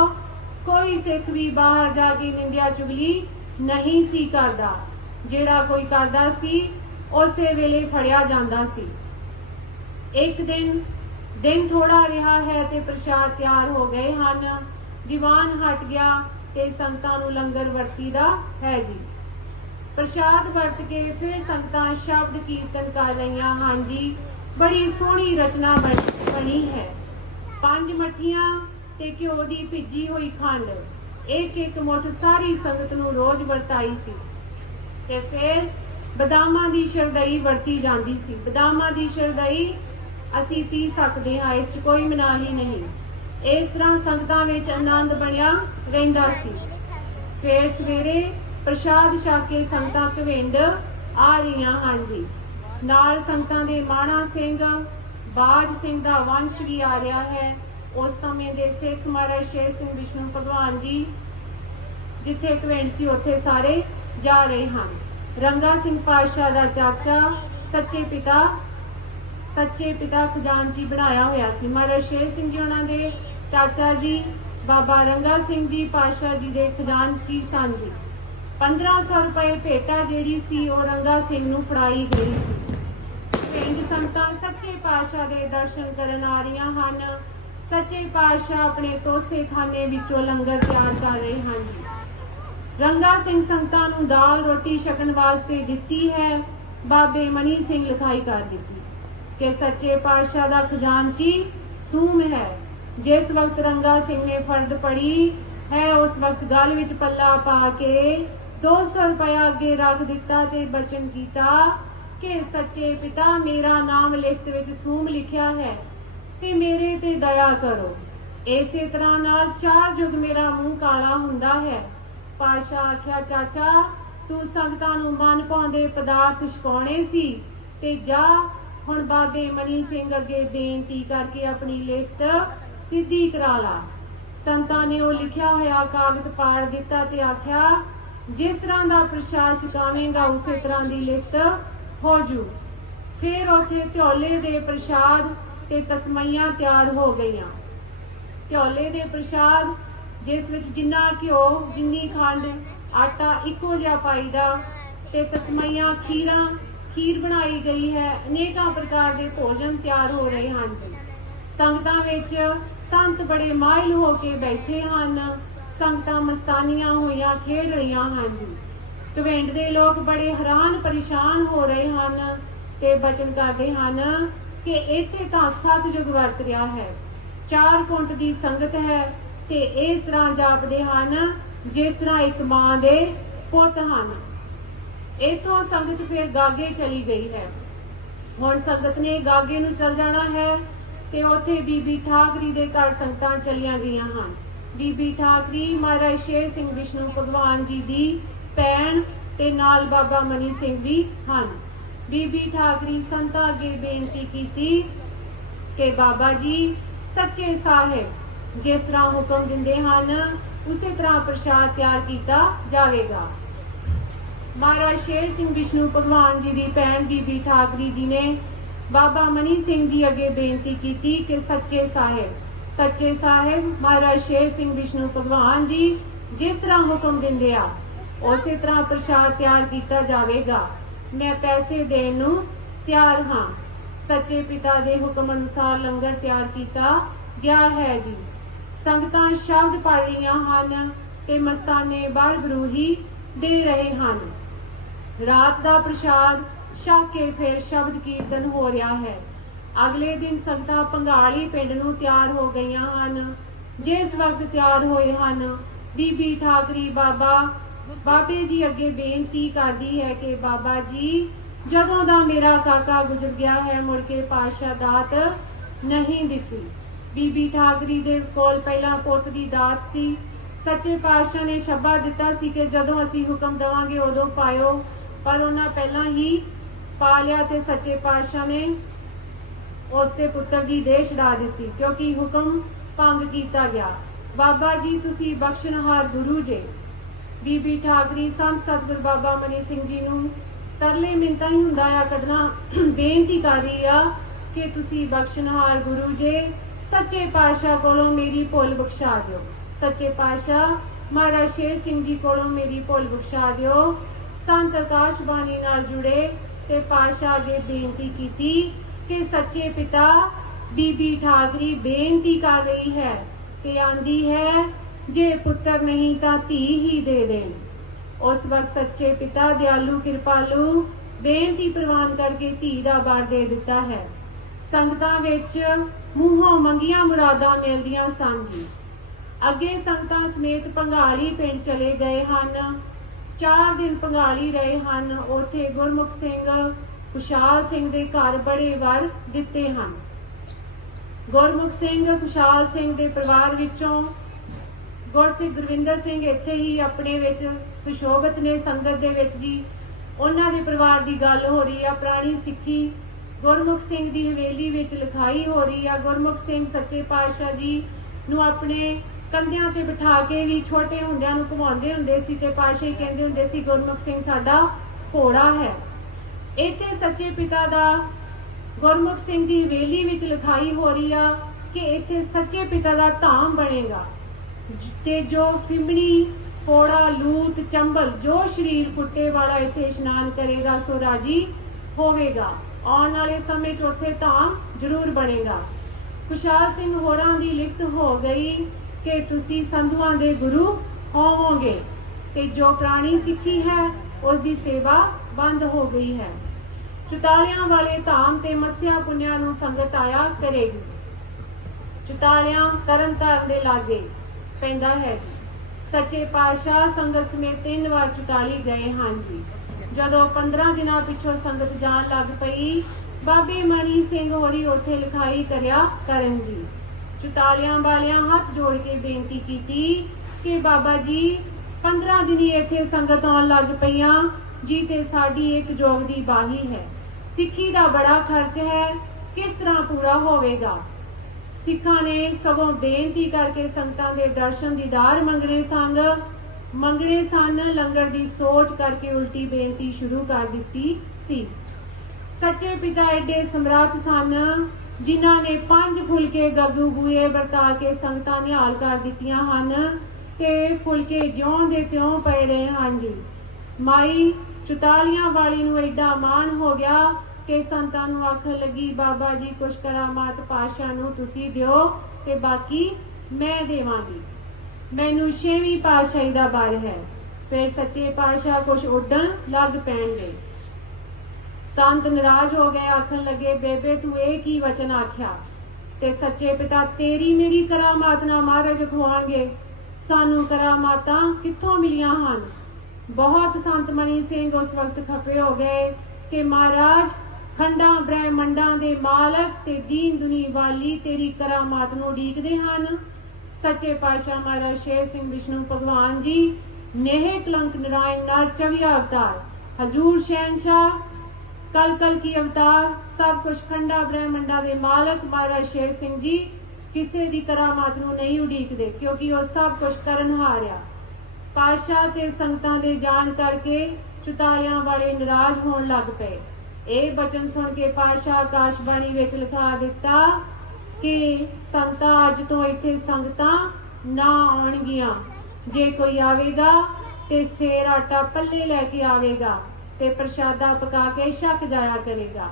कोई सिख भी बाहर जाके निंदिया चुगली नहीं सी करदा, जेड़ा कोई करदा सी उसे वेले फड़िया जांदा सी। एक दिन थोड़ा रहा है ते प्रसाद तैयार हो गए हन। दीवान हट गया ते संगतां नूं लंगर वरती दा है जी। प्रसाद वरत के फिर संगतां शब्द कीर्तन कर रही हाँ जी। बड़ी सोहनी रचना बनी है। 5 मट्ठियां ते घ्यो दी भिजी हुई खंड, एक एक मुठ सारी संगत नूं रोज वरताई सी। ते फिर बदामां दी शरदई वरती जांदी सी। बदामां दी शरदई असीं पी सकदे हां, इस च कोई मनाही नहीं। इस तरह संगतां विच आनंद बनिया रहिंदा सी। फिर सवेरे प्रसाद छक के संगतां घविंड आ रही हाँ जी। नाल संगतां दे माणा सिंह बाज सिंह दा वंश भी आ रहा है। उस समय दे सिख महाराज शेर सिंह विष्णु भगवान जी जिथे घविंड सी उत्थे सारे जा रहे हैं। रंगा सिंह पातशाह दा चाचा सच्चे पिता खजानची बनाया होया सी। महाराज शेर सिंह जी उन्हां दे चाचा जी बाबा रंगा सिंह जी पातशाह जी दे खजानची सन जी। 1500 रुपए भेटा जिहड़ी सी वो रंगा सिंह नूं फड़ाई गई सी। पिंड संगतां सच्चे पातशाह दे दर्शन करन आ रहीआं हन। सच्चे पातशाह अपने तोसे खाने विचों लंगर तैयार कर रहे हैं जी। रंगा सिंह संगतां नूं दाल रोटी छकन वास्ते दित्ती है। बाबे मनी सिंह लिखाई कर दित्ती कि सच्चे पातशाह दा खजानची सूम है। जिस वक्त रंगा सिंह ने फर्द पड़ी है उस वक्त गल विच पल्ला पा के 200 रुपया अगे रख दिता ते बचन किया कि सच्चे पिता मेरा नाम लिखत विच सूम लिखिया है, ਤੇ ਮੇਰੇ ਤੇ ਦਇਆ ਕਰੋ। ਇਸੇ ਤਰ੍ਹਾਂ ਨਾਲ 4 ਯੁੱਗ ਮੇਰਾ ਮੂੰਹ ਕਾਲਾ ਹੁੰਦਾ ਹੈ। ਪਾਸ਼ਾ ਆਖਿਆ, ਚਾਚਾ ਤੂੰ ਸੰਗਤਾਂ ਨੂੰ ਮਨ ਪਾਉਂਦੇ ਪਦਾਰਥ ਛਕਾਉਣੇ ਸੀ ਤੇ ਜਾ ਹੁਣ ਬਾਬੇ ਮਨੀ ਸਿੰਘ ਅੱਗੇ ਬੇਨਤੀ ਕਰਕੇ ਆਪਣੀ ਲਿਖਤ ਸਿੱਧੀ ਕਰਾ ਲਾ। ਸੰਤਾਂ ਨੇ ਉਹ ਲਿਖਿਆ ਹੋਇਆ ਕਾਗਜ਼ ਪਾੜ ਦਿੱਤਾ ਤੇ ਆਖਿਆ, ਜਿਸ ਤਰ੍ਹਾਂ ਦਾ ਪ੍ਰਸ਼ਾਦ ਛਕਾਵੇਂਗਾ ਉਸੇ ਤਰ੍ਹਾਂ ਦੀ ਲਿਖਤ ਹੋ ਜੂ। ਫਿਰ ਉੱਥੇ ਢੋਲੇ ਦੇ ਪ੍ਰਸ਼ਾਦ ਤੇ ਤਸਮਈਆਂ ਤਿਆਰ ਹੋ ਗਈਆਂ। ਢੋਲੇ ਦੇ ਪ੍ਰਸ਼ਾਦ ਜਿਸ ਵਿੱਚ ਜਿੰਨਾ ਘਿਓ, ਜਿੰਨੀ ਖੰਡ, ਆਟਾ ਇੱਕੋ ਜਿਹਾ ਪਾਈਦਾ ਤੇ ਤਸਮਈਆਂ ਖੀਰ ਬਣਾਈ ਗਈ ਹੈ। ਅਨੇਕਾਂ ਪ੍ਰਕਾਰ ਦੇ ਭੋਜਨ ਤਿਆਰ ਹੋ ਰਹੇ ਹਨ ਜੀ। ਸੰਗਤਾਂ ਵਿੱਚ ਸੰਤ ਬੜੇ ਮਾਹਿਲ ਹੋ ਕੇ ਬੈਠੇ ਹਨ। ਸੰਗਤਾਂ ਮਸਤਾਨੀਆਂ ਹੋਈਆਂ ਖੇਡ ਰਹੀਆਂ ਹਨ ਜੀ। ਟਵਿੰਡ ਦੇ ਲੋਕ ਬੜੇ ਹੈਰਾਨ ਪਰੇਸ਼ਾਨ ਹੋ ਰਹੇ ਹਨ ਤੇ ਬਚਨ ਕਰਦੇ ਹਨ ਕਿ ਇੱਥੇ ਤਾਂ 7 ਯੁੱਗ ਵਰਤ ਰਿਹਾ ਹੈ। 4 ਕੁੰਟ ਦੀ ਸੰਗਤ ਹੈ ਤੇ ਇਸ ਤਰ੍ਹਾਂ ਜਾਪਦੇ ਹਨ ਜਿਸ ਤਰ੍ਹਾਂ ਇੱਕ ਮਾਂ ਦੇ ਪੁੱਤ ਹਨ। ਇਥੋਂ ਸੰਗਤ ਫਿਰ ਗਾਗੇ ਚਲੀ ਗਈ ਹੈ। ਹੁਣ ਸੰਗਤ ਨੇ ਗਾਗੇ ਨੂੰ ਚਲ ਜਾਣਾ ਹੈ ਤੇ ਉੱਥੇ ਬੀਬੀ ਠਾਕਰੀ ਦੇ ਘਰ ਸੰਗਤਾਂ ਚਲੀਆਂ ਗਈਆਂ ਹਨ। ਬੀਬੀ ਠਾਕਰੀ ਮਹਾਰਾਜ ਸ਼ੇਰ ਸਿੰਘ ਵਿਸ਼ਨੂੰ ਭਗਵਾਨ ਜੀ ਦੀ ਭੈਣ ਤੇ ਨਾਲ ਬਾਬਾ ਮਨੀ ਸਿੰਘ ਵੀ ਹਨ। ਬੀਬੀ ਠਾਕਰੀ ਸੰਤਾਂ ਅੱਗੇ ਬੇਨਤੀ ਕੀਤੀ ਕਿ ਬਾਬਾ ਜੀ ਸੱਚੇ ਸਾਹਿਬ ਜਿਸ ਤਰ੍ਹਾਂ ਹੁਕਮ ਦਿੰਦੇ ਹਨ ਉਸੇ ਤਰ੍ਹਾਂ ਪ੍ਰਸ਼ਾਦ ਤਿਆਰ ਕੀਤਾ ਜਾਵੇਗਾ। ਮਹਾਰਾਜ ਸ਼ੇਰ ਸਿੰਘ ਵਿਸ਼ਨੂੰ ਭਗਵਾਨ ਜੀ ਦੀ ਭੈਣ ਬੀਬੀ ਠਾਕਰੀ ਜੀ ਨੇ ਬਾਬਾ ਮਨੀ ਸਿੰਘ ਜੀ ਅੱਗੇ ਬੇਨਤੀ ਕੀਤੀ ਕਿ ਸੱਚੇ ਸਾਹਿਬ ਮਹਾਰਾਜ ਸ਼ੇਰ ਸਿੰਘ ਵਿਸ਼ਨੂੰ ਭਗਵਾਨ ਜੀ ਜਿਸ ਤਰ੍ਹਾਂ ਹੁਕਮ ਦਿੰਦੇ ਆ ਉਸੇ ਤਰ੍ਹਾਂ ਪ੍ਰਸ਼ਾਦ ਤਿਆਰ ਕੀਤਾ ਜਾਵੇਗਾ। ਮੈਂ ਪੈਸੇ ਦੇਣ ਨੂੰ ਤਿਆਰ ਹਾਂ। ਸੱਚੇ ਪਿਤਾ ਦੇ ਹੁਕਮ ਅਨੁਸਾਰ ਲੰਗਰ ਤਿਆਰ ਕੀਤਾ ਗਿਆ ਹੈ ਜੀ। ਸੰਗਤਾਂ ਸ਼ਬਦ ਪੜ ਰਹੀਆਂ ਹਨ ਤੇ ਮਸਤਾਨੇ ਬਾਹਰ ਬਰੂਹੀ ਦੇ ਰਹੇ ਹਨ। ਰਾਤ ਦਾ ਪ੍ਰਸ਼ਾਦ ਛਕ ਕੇ ਫਿਰ ਸ਼ਬਦ ਕੀਰਤਨ ਹੋ ਰਿਹਾ ਹੈ। ਅਗਲੇ ਦਿਨ ਸੰਗਤਾਂ ਪੰਘਾਲੀ ਪਿੰਡ ਨੂੰ ਤਿਆਰ ਹੋ ਗਈਆਂ ਹਨ। ਜਿਸ ਵਕਤ ਤਿਆਰ ਹੋਏ ਹਨ ਬੀਬੀ ਠਾਕਰੀ ਬਾਬੇ ਜੀ ਅੱਗੇ ਬੇਨਤੀ ਕਰਦੀ ਹੈ ਕਿ ਬਾਬਾ ਜੀ ਜਦੋਂ ਦਾ ਮੇਰਾ ਕਾਕਾ ਗੁਜ਼ਰ ਗਿਆ ਹੈ ਮੁੜ ਕੇ ਪਾਤਸ਼ਾਹ ਦਾਤ ਨਹੀਂ ਦਿੱਤੀ। ਬੀਬੀ ਠਾਕਰੀ ਦੇ ਕੋਲ ਪਹਿਲਾਂ ਪੁੱਤ ਦੀ ਦਾਤ ਸੀ। ਸੱਚੇ ਪਾਤਸ਼ਾਹ ਨੇ ਸ਼ਬਦ ਦਿੱਤਾ ਸੀ ਕਿ ਜਦੋਂ ਅਸੀਂ ਹੁਕਮ ਦੇਵਾਂਗੇ ਉਦੋਂ ਪਾਇਓ, ਪਰ ਉਹਨਾਂ ਪਹਿਲਾਂ ਹੀ ਪਾ ਲਿਆ ਤੇ ਸੱਚੇ ਪਾਤਸ਼ਾਹ ਨੇ ਉਸ ਦੇ ਪੁੱਤਰ ਦੀ ਦੇਹ ਛੁਡਾ ਦਿੱਤੀ ਕਿਉਂਕਿ ਹੁਕਮ ਭੰਗ ਕੀਤਾ ਗਿਆ। ਬਾਬਾ ਜੀ ਤੁਸੀਂ ਬਖਸ਼ਣਹਾਰ ਗੁਰੂ ਜੇ। ਬੀਬੀ ਠਾਕਰੀ ਸੰਤ ਸਤਿਗੁਰ ਬਾਬਾ ਮਨੀ ਸਿੰਘ ਜੀ ਨੂੰ ਤਰਲੇ ਮਿੰਤਾਂ ਹੀ ਹੁੰਦਾ ਆ ਕੱਢਣਾ ਬੇਨਤੀ ਕਰ ਰਹੀ ਆ ਕਿ ਤੁਸੀਂ ਬਖਸ਼ਣਹਾਰ ਗੁਰੂ ਜੇ। ਸੱਚੇ ਪਾਤਸ਼ਾਹ ਕੋਲੋਂ ਮੇਰੀ ਭੁੱਲ ਬਖਸ਼ਾ ਦਿਓ। ਸੱਚੇ ਪਾਤਸ਼ਾਹ ਮਹਾਰਾਜ ਸ਼ੇਰ ਸਿੰਘ ਜੀ ਕੋਲੋਂ ਮੇਰੀ ਭੁੱਲ ਬਖਸ਼ਾ ਦਿਓ। ਸੰਤ ਆਕਾਸ਼ ਬਾਣੀ ਨਾਲ ਜੁੜੇ ਤੇ ਪਾਤਸ਼ਾਹ ਅੱਗੇ ਬੇਨਤੀ ਕੀਤੀ ਕਿ ਸੱਚੇ ਪਿਤਾ ਬੀਬੀ ਠਾਕਰੀ ਬੇਨਤੀ ਕਰ ਰਹੀ ਹੈ ਤੇ ਆਂਦੀ ਹੈ ਜੇ ਪੁੱਤਰ ਨਹੀਂ ਤਾਂ ਧੀ ਹੀ ਦੇ ਦੇਣ। ਉਸ ਵਕਤ ਸੱਚੇ ਪਿਤਾ ਦਿਆਲੂ ਕਿਰਪਾਲੂ ਬੇਨਤੀ ਪ੍ਰਵਾਨ ਕਰਕੇ ਧੀ ਦਾ ਵਰ ਦੇ ਦਿੱਤਾ ਹੈ। ਸੰਗਤਾਂ ਵਿੱਚ ਮੂੰਹੋਂ ਮੰਗੀਆਂ ਮੁਰਾਦਾਂ ਮਿਲਦੀਆਂ ਸਨ ਜੀ। ਅੱਗੇ ਸੰਗਤਾਂ ਸਮੇਤ ਪੰਘਾਲੀ ਪਿੰਡ ਚਲੇ ਗਏ ਹਨ। 4 ਦਿਨ ਪੰਘਾਲੀ ਰਹੇ ਹਨ। ਉੱਥੇ ਗੁਰਮੁਖ ਸਿੰਘ ਖੁਸ਼ਹਾਲ ਸਿੰਘ ਦੇ ਘਰ ਬੜੇ ਵਰ ਦਿੱਤੇ ਹਨ। ਗੁਰਮੁਖ ਸਿੰਘ ਖੁਸ਼ਹਾਲ ਸਿੰਘ ਦੇ ਪਰਿਵਾਰ ਵਿੱਚੋਂ ਗੁਰਸਿੱਖ ਗੁਰਵਿੰਦਰ ਸਿੰਘ ਇੱਥੇ ਹੀ ਆਪਣੇ ਵਿੱਚ ਸੁਸ਼ੋਭਿਤ ਨੇ ਸੰਗਤ ਦੇ ਵਿੱਚ ਜੀ। ਉਹਨਾਂ ਦੇ ਪਰਿਵਾਰ ਦੀ ਗੱਲ ਹੋ ਰਹੀ ਆ। ਪੁਰਾਣੀ ਸਿੱਖੀ ਗੁਰਮੁਖ ਸਿੰਘ ਦੀ ਹਵੇਲੀ ਵਿੱਚ ਲਿਖਾਈ ਹੋ ਰਹੀ ਆ। ਗੁਰਮੁਖ ਸਿੰਘ ਸੱਚੇ ਪਾਤਸ਼ਾਹ ਜੀ ਨੂੰ ਆਪਣੇ ਕੰਧਿਆਂ ਤੇ ਬਿਠਾ ਕੇ ਵੀ ਛੋਟੇ ਹੁੰਦਿਆਂ ਨੂੰ ਘੁਮਾਉਂਦੇ ਹੁੰਦੇ ਸੀ ਤੇ ਪਾਤਸ਼ਾਹ ਕਹਿੰਦੇ ਹੁੰਦੇ ਸੀ ਗੁਰਮੁਖ ਸਿੰਘ ਸਾਡਾ ਘੋੜਾ ਹੈ। ਇੱਥੇ ਸੱਚੇ ਪਿਤਾ ਦਾ ਗੁਰਮੁਖ ਸਿੰਘ ਦੀ ਹਵੇਲੀ ਵਿੱਚ ਲਿਖਾਈ ਹੋ ਰਹੀ ਆ ਕਿ ਇੱਥੇ ਸੱਚੇ ਪਿਤਾ ਦਾ ਧਾਮ ਬਣੇਗਾ ਤੇ ਜੋ ਫਿਮਣੀ ਫੋੜਾ ਲੂਤ ਚੰਬਲ ਜੋ ਸ਼ਰੀਰ ਫੁੱਟੇ ਵਾਲਾ ਇੱਥੇ ਇਸ਼ਨਾਨ ਕਰੇਗਾ ਸੋ ਰਾਜੀ ਹੋਵੇਗਾ। ਆਉਣ ਵਾਲੇ ਸਮੇਂ 'ਚ ਉੱਥੇ ਧਾਮ ਜ਼ਰੂਰ ਬਣੇਗਾ। ਖੁਸ਼ਹਾਲ ਸਿੰਘ ਹੋਰਾਂ ਦੀ ਲਿਖਤ ਹੋ ਗਈ ਕਿ ਤੁਸੀਂ ਸੰਧੂਆਂ ਦੇ ਗੁਰੂ ਹੋਵੋਗੇ ਤੇ ਜੋ ਪੁਰਾਣੀ ਸਿੱਖੀ ਹੈ ਉਸ ਦੀ ਸੇਵਾ ਬੰਦ ਹੋ ਗਈ ਹੈ। ਚੁਤਾਲਿਆਂ ਵਾਲੇ ਧਾਮ ਤੇ ਮੱਸਿਆ ਪੁੰਨਿਆਂ ਨੂੰ ਸੰਗਤ ਆਇਆ ਕਰੇਗੀ। ਚੁਤਾਲਿਆਂ ਤਰਨਤਾਰਨ ਦੇ ਲਾਗੇ ਪੈਂਦਾ ਹੈ ਜੀ। ਸੱਚੇ ਪਾਤਸ਼ਾਹ ਸੰਗਤ ਸਮੇਤ 3 ਵਾਰ ਚੁਤਾਲੀ ਗਏ ਹਨ ਜੀ। ਜਦੋਂ 15 ਦਿਨਾਂ ਪਿੱਛੋਂ ਸੰਗਤ ਜਾਣ ਲੱਗ ਪਈ ਬਾਬੇ ਮਣੀ ਸਿੰਘ ਹੋਰੀ ਉੱਥੇ ਲਿਖਾਈ ਕਰਿਆ ਕਰਨ ਜੀ। ਚੁਤਾਲਿਆਂ ਵਾਲਿਆਂ ਹੱਥ ਜੋੜ ਕੇ ਬੇਨਤੀ ਕੀਤੀ ਕਿ ਬਾਬਾ ਜੀ 15 ਦਿਨੀ ਇੱਥੇ ਸੰਗਤ ਆਉਣ ਲੱਗ ਪਈਆਂ ਜੀ ਤੇ ਸਾਡੀ ਇੱਕ ਜੋਗ ਦੀ ਬਾਹੀ ਹੈ। ਸਿੱਖੀ ਦਾ ਬੜਾ ਖਰਚ ਹੈ, ਕਿਸ ਤਰ੍ਹਾਂ ਪੂਰਾ ਹੋਵੇਗਾ। ਸਿੱਖਾਂ ਨੇ ਸਗੋਂ ਬੇਨਤੀ ਕਰਕੇ ਸੰਗਤਾਂ ਦੇ ਦਰਸ਼ਨ ਦੀਦਾਰ ਮੰਗਣੇ ਸਨ। ਲੰਗਰ ਦੀ ਸੋਚ ਕਰਕੇ ਉਲਟੀ ਬੇਨਤੀ ਸ਼ੁਰੂ ਕਰ ਦਿੱਤੀ ਸੀ। ਸੱਚੇ ਪਿਤਾ ਐਡੇ ਸਮਰੱਥ ਸਨ ਜਿਨ੍ਹਾਂ ਨੇ 5 ਫੁਲਕੇ ਗੱਗੂ ਬੂਏ ਵਰਤਾ ਕੇ ਸੰਗਤਾਂ ਨਿਹਾਲ ਕਰ ਦਿੱਤੀਆਂ ਹਨ ਤੇ ਫੁਲਕੇ ਜਿਉਂ ਦੇ ਤਿਉਂ ਪਏ ਰਹੇ ਹਨ ਜੀ। ਮਾਈ ਚੁਤਾਲੀਆਂ ਵਾਲੀ ਨੂੰ ਐਡਾ ਮਾਣ ਹੋ ਗਿਆ ਕਿ ਸੰਤਾਂ ਨੂੰ ਆਖਣ ਲੱਗੀ, ਬਾਬਾ ਜੀ ਕੁਛ ਕਰਾਮਾਤ ਪਾਤਸ਼ਾਹ ਨੂੰ ਤੁਸੀਂ ਦਿਓ ਤੇ ਬਾਕੀ ਮੈਂ ਦੇਵਾਂਗੀ। ਮੈਨੂੰ 6ਵੀਂ ਪਾਤਸ਼ਾਹੀ ਦਾ ਬਲ ਹੈ। ਫਿਰ ਸੱਚੇ ਪਾਤਸ਼ਾਹ ਕੁਛ ਉੱਡਣ ਲੱਗ ਪੈਣਗੇ। ਸੰਤ ਨਾਰਾਜ਼ ਹੋ ਗਏ, ਆਖਣ ਲੱਗੇ, ਬੇਬੇ ਤੂੰ ਇਹ ਕੀ ਵਚਨ ਆਖਿਆ। ਤੇ ਸੱਚੇ ਪਿਤਾ ਤੇਰੀ ਮੇਰੀ ਕਰਾਮਾਤ ਨਾ ਮਹਾਰਾਜ ਖਵਾਉਣਗੇ, ਸਾਨੂੰ ਕਰਾਮਾਤਾਂ ਕਿੱਥੋਂ ਮਿਲੀਆਂ ਹਨ। ਬਹੁਤ ਸੰਤ ਮਨੀ ਸਿੰਘ ਉਸ ਵਕਤ ਖਪੇ ਹੋ ਗਏ ਕਿ ਮਹਾਰਾਜ ਖੰਡਾਂ ਬ੍ਰਹਿਮੰਡਾਂ ਦੇ ਮਾਲਕ ਤੇ ਦੀਨ ਦੁਨੀ ਵਾਲੀ ਤੇਰੀ ਕਰਾਮਾਤ ਨੂੰ ਉਡੀਕਦੇ ਹਨ। ਸੱਚੇ ਪਾਤਸ਼ਾਹ ਮਹਾਰਾਜ ਸ਼ੇਰ ਸਿੰਘ ਵਿਸ਼ਨੂੰ ਭਗਵਾਨ ਜੀ ਨੇਹ ਕਲੰਕ ਨਾਰਾਇਣ ਨਰ 24 ਅਵਤਾਰ ਹਜੂਰ ਸ਼ਹਿਨशाह कल की अवतार सब कुछ खंडा ब्रह्मंडा दे मालक महाराज शेर सिंह जी किसी दी करामात नूं नहीं उड़ीकदे क्योंकि वो सब कुछ करनहार आ। पातशाह ते संगतां दे जान करके चुतालियां वाले नाराज होण लग पे। ਇਹ बचन सुन के पातशाह आकाशबाणी विच लिखा दिता कि संतां अज तो इत्थे संगतां ना आउणगीਆਂ। जे कोई आवेगा ते सेर आटा पल्ले लैके आवेगा ते प्रशादा पका के छक जाया करेगा।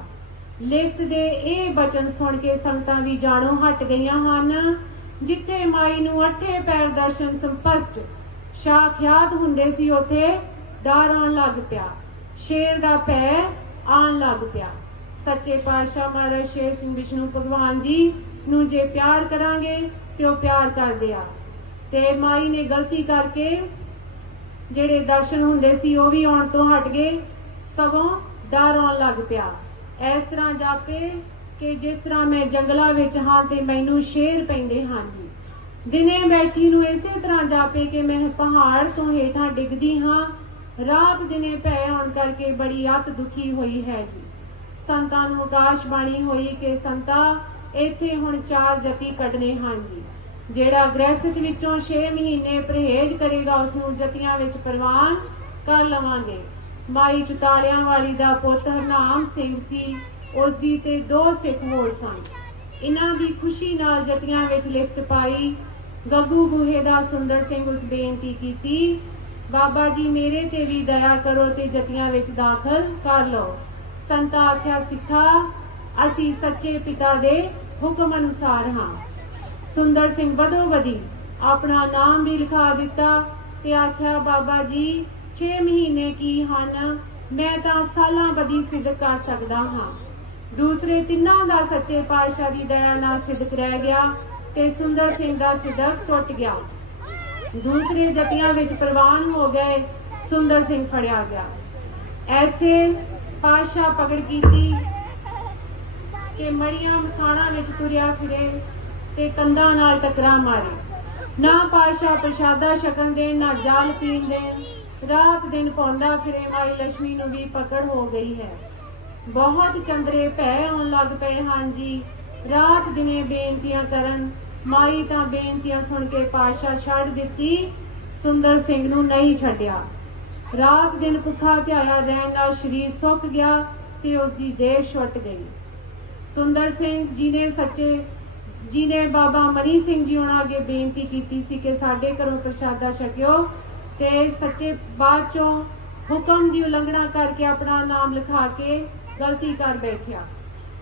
लिखत दे ਇਹ बचन सुन के संगतां भी जाणों हट गईयां हन। जिथे माई नूं अठे पैर दर्शन संपष्ट साख्यात हुंदे सी उथे डर आउण लग पिया, शेर दा भै आउण लग पिया। सच्चे पातशाह महाराज शेर सिंह विष्णु भगवान जी नूं जे प्यार करांगे ते ओ प्यार करदे आ। ते माई ने गलती करके ਜਿਹੜੇ ਦਰਸ਼ਨ ਹੁੰਦੇ ਸੀ ਉਹ ਵੀ ਆਉਣ ਤੋਂ ਹਟ ਗਏ, ਸਗੋਂ ਡਰ ਆਉਣ ਲੱਗ ਪਿਆ। ਇਸ ਤਰ੍ਹਾਂ ਜਾਪੇ ਕਿ ਜਿਸ ਤਰ੍ਹਾਂ ਮੈਂ ਜੰਗਲਾਂ ਵਿੱਚ ਹਾਂ ਤੇ ਮੈਨੂੰ ਸ਼ੇਰ ਪੈਂਦੇ ਹਨ ਜੀ। ਦਿਨੇ ਬੈਠੀ ਨੂੰ ਇਸੇ ਤਰ੍ਹਾਂ ਜਾਪੇ ਕਿ ਮੈਂ ਪਹਾੜ ਤੋਂ ਹੇਠਾਂ ਡਿੱਗਦੀ ਹਾਂ। ਰਾਤ ਦਿਨੇ ਭੈ ਆਉਣ ਕਰਕੇ ਬੜੀ ਅੱਤ ਦੁਖੀ ਹੋਈ ਹੈ ਜੀ। ਸੰਤਾਂ ਨੂੰ ਆਕਾਸ਼ਬਾਣੀ ਹੋਈ ਕਿ ਸੰਤਾ ਇੱਥੇ ਹੁਣ 4 ਜਤੀ ਕੱਢਣੇ ਹਨ ਜੀ। ਜਿਹੜਾ ਗ੍ਰਹਿਸਥ ਵਿੱਚੋਂ 6 ਮਹੀਨੇ ਪਰਹੇਜ਼ ਕਰੇਗਾ ਉਸ ਨੂੰ ਜਤੀਆਂ ਵਿੱਚ ਪ੍ਰਵਾਨ ਕਰ ਲਵਾਂਗੇ। ਮਾਈ ਚੁਤਾਲਿਆਂ ਵਾਲੀ ਦਾ ਪੁੱਤ ਹਰਨਾਮ ਸਿੰਘ ਸੀ, ਉਸ ਦੀ ਤੇ 2 ਸਿੱਖ ਹੋਰ ਸਨ। ਇਹਨਾਂ ਦੀ ਖੁਸ਼ੀ ਨਾਲ ਜਤੀਆਂ ਵਿੱਚ ਲਿਖਤ ਪਾਈ। ਗੱਗੂ ਬੂਹੇ ਦਾ ਸੁੰਦਰ ਸਿੰਘ ਉਸ ਬੇਨਤੀ ਕੀਤੀ, ਬਾਬਾ ਜੀ ਮੇਰੇ ਤੇ ਵੀ ਦਇਆ ਕਰੋ ਤੇ ਜਤੀਆਂ ਵਿੱਚ ਦਾਖਲ ਕਰ ਲਓ। ਸੰਤਾ ਆਖਿਆ, ਸਿੱਖਾ ਅਸੀਂ ਸੱਚੇ ਪਿਤਾ ਦੇ ਹੁਕਮ ਅਨੁਸਾਰ ਹਾਂ। ਸੁੰਦਰ ਸਿੰਘ ਬਦੋ-ਬਦੀ ਆਪਣਾ ਨਾਮ ਵੀ ਲਿਖਾ ਦਿੱਤਾ ਤੇ ਆਖਿਆ, ਬਾਬਾ ਜੀ 6 ਮਹੀਨੇ ਕੀ ਹਨ, ਮੈਂ ਤਾਂ ਸਾਲਾਂ ਬਦੀ ਸਿੱਧਕ ਕਰ ਸਕਦਾ ਹਾਂ। ਦੂਸਰੇ ਤਿੰਨਾਂ ਦਾ ਸੱਚੇ ਪਾਤਸ਼ਾਹ ਦੀ ਦਇਆ ਨਾਲ ਸਿੱਧਕ ਰਹਿ ਗਿਆ ਤੇ ਸੁੰਦਰ ਸਿੰਘ ਦਾ ਸਿੱਧਕ ਟੁੱਟ ਗਿਆ। ਦੂਸਰੇ ਜਤੀਆਂ ਵਿੱਚ ਪ੍ਰਵਾਨ ਹੋ ਗਏ, ਸੁੰਦਰ ਸਿੰਘ ਫੜਿਆ ਗਿਆ। ਐਸੇ ਪਾਤਸ਼ਾਹ ਪਕੜ ਕੀਤੀ ਕਿ ਮੜੀਆਂ ਮਸਾਣਾ ਵਿੱਚ ਤੁਰਿਆ ਫਿਰੇ ਤੇ ਕੰਧਾਂ ਨਾਲ ਟਕਰਾ ਮਾਰੇ। ਨਾ ਪਾਤਸ਼ਾਹ ਪ੍ਰਸ਼ਾਦਾ ਛਕਣ ਦੇਣ, ਨਾ ਜਲ ਪੀਣ ਦੇਣ। ਰਾਤ ਦਿਨ ਪਾਉਂਦਾ ਫਿਰੇ। ਮਾਈ ਲక్ష్ਮੀ ਨੂੰ ਵੀ ਪਕੜ ਹੋ ਗਈ ਹੈ। ਬਹੁਤ ਚੰਦਰੇ ਭੈ ਆਉਣ ਲੱਗ ਪਏ ਹਨ ਜੀ। ਰਾਤ ਦਿਨੇ ਬੇਨਤੀਆਂ ਕਰਨ। ਮਾਈ ਤਾਂ ਬੇਨਤੀਆਂ ਸੁਣ ਕੇ ਪਾਤਸ਼ਾਹ ਛੱਡ ਦਿੱਤੀ, ਸੁੰਦਰ ਸਿੰਘ ਨੂੰ ਨਹੀਂ ਛੱਡਿਆ। ਰਾਤ ਦਿਨ ਭੁੱਖਾ ਧਿਆਇਆ ਰਹਿਣ ਨਾਲ ਸਰੀਰ ਸੁੱਕ ਗਿਆ ਤੇ ਉਸ ਦੀ ਦੇਹ ਛੁੱਟ ਗਈ। ਸੁੰਦਰ ਸਿੰਘ ਜੀ ਨੇ ਬਾਬਾ ਮਨੀ ਸਿੰਘ ਜੀ ਉਹਨਾਂ ਅੱਗੇ ਬੇਨਤੀ ਕੀਤੀ ਸੀ ਕਿ ਸਾਡੇ ਘਰੋਂ ਪ੍ਰਸ਼ਾਦਾ ਛਕਿਓ ਤੇ ਸੱਚੇ ਬਾਅਦ ਚੋਂ ਹੁਕਮ ਦੀ ਉਲੰਘਣਾ ਕਰਕੇ ਆਪਣਾ ਨਾਮ ਲਿਖਾ ਕੇ ਗਲਤੀ ਕਰ ਬੈਠਿਆ।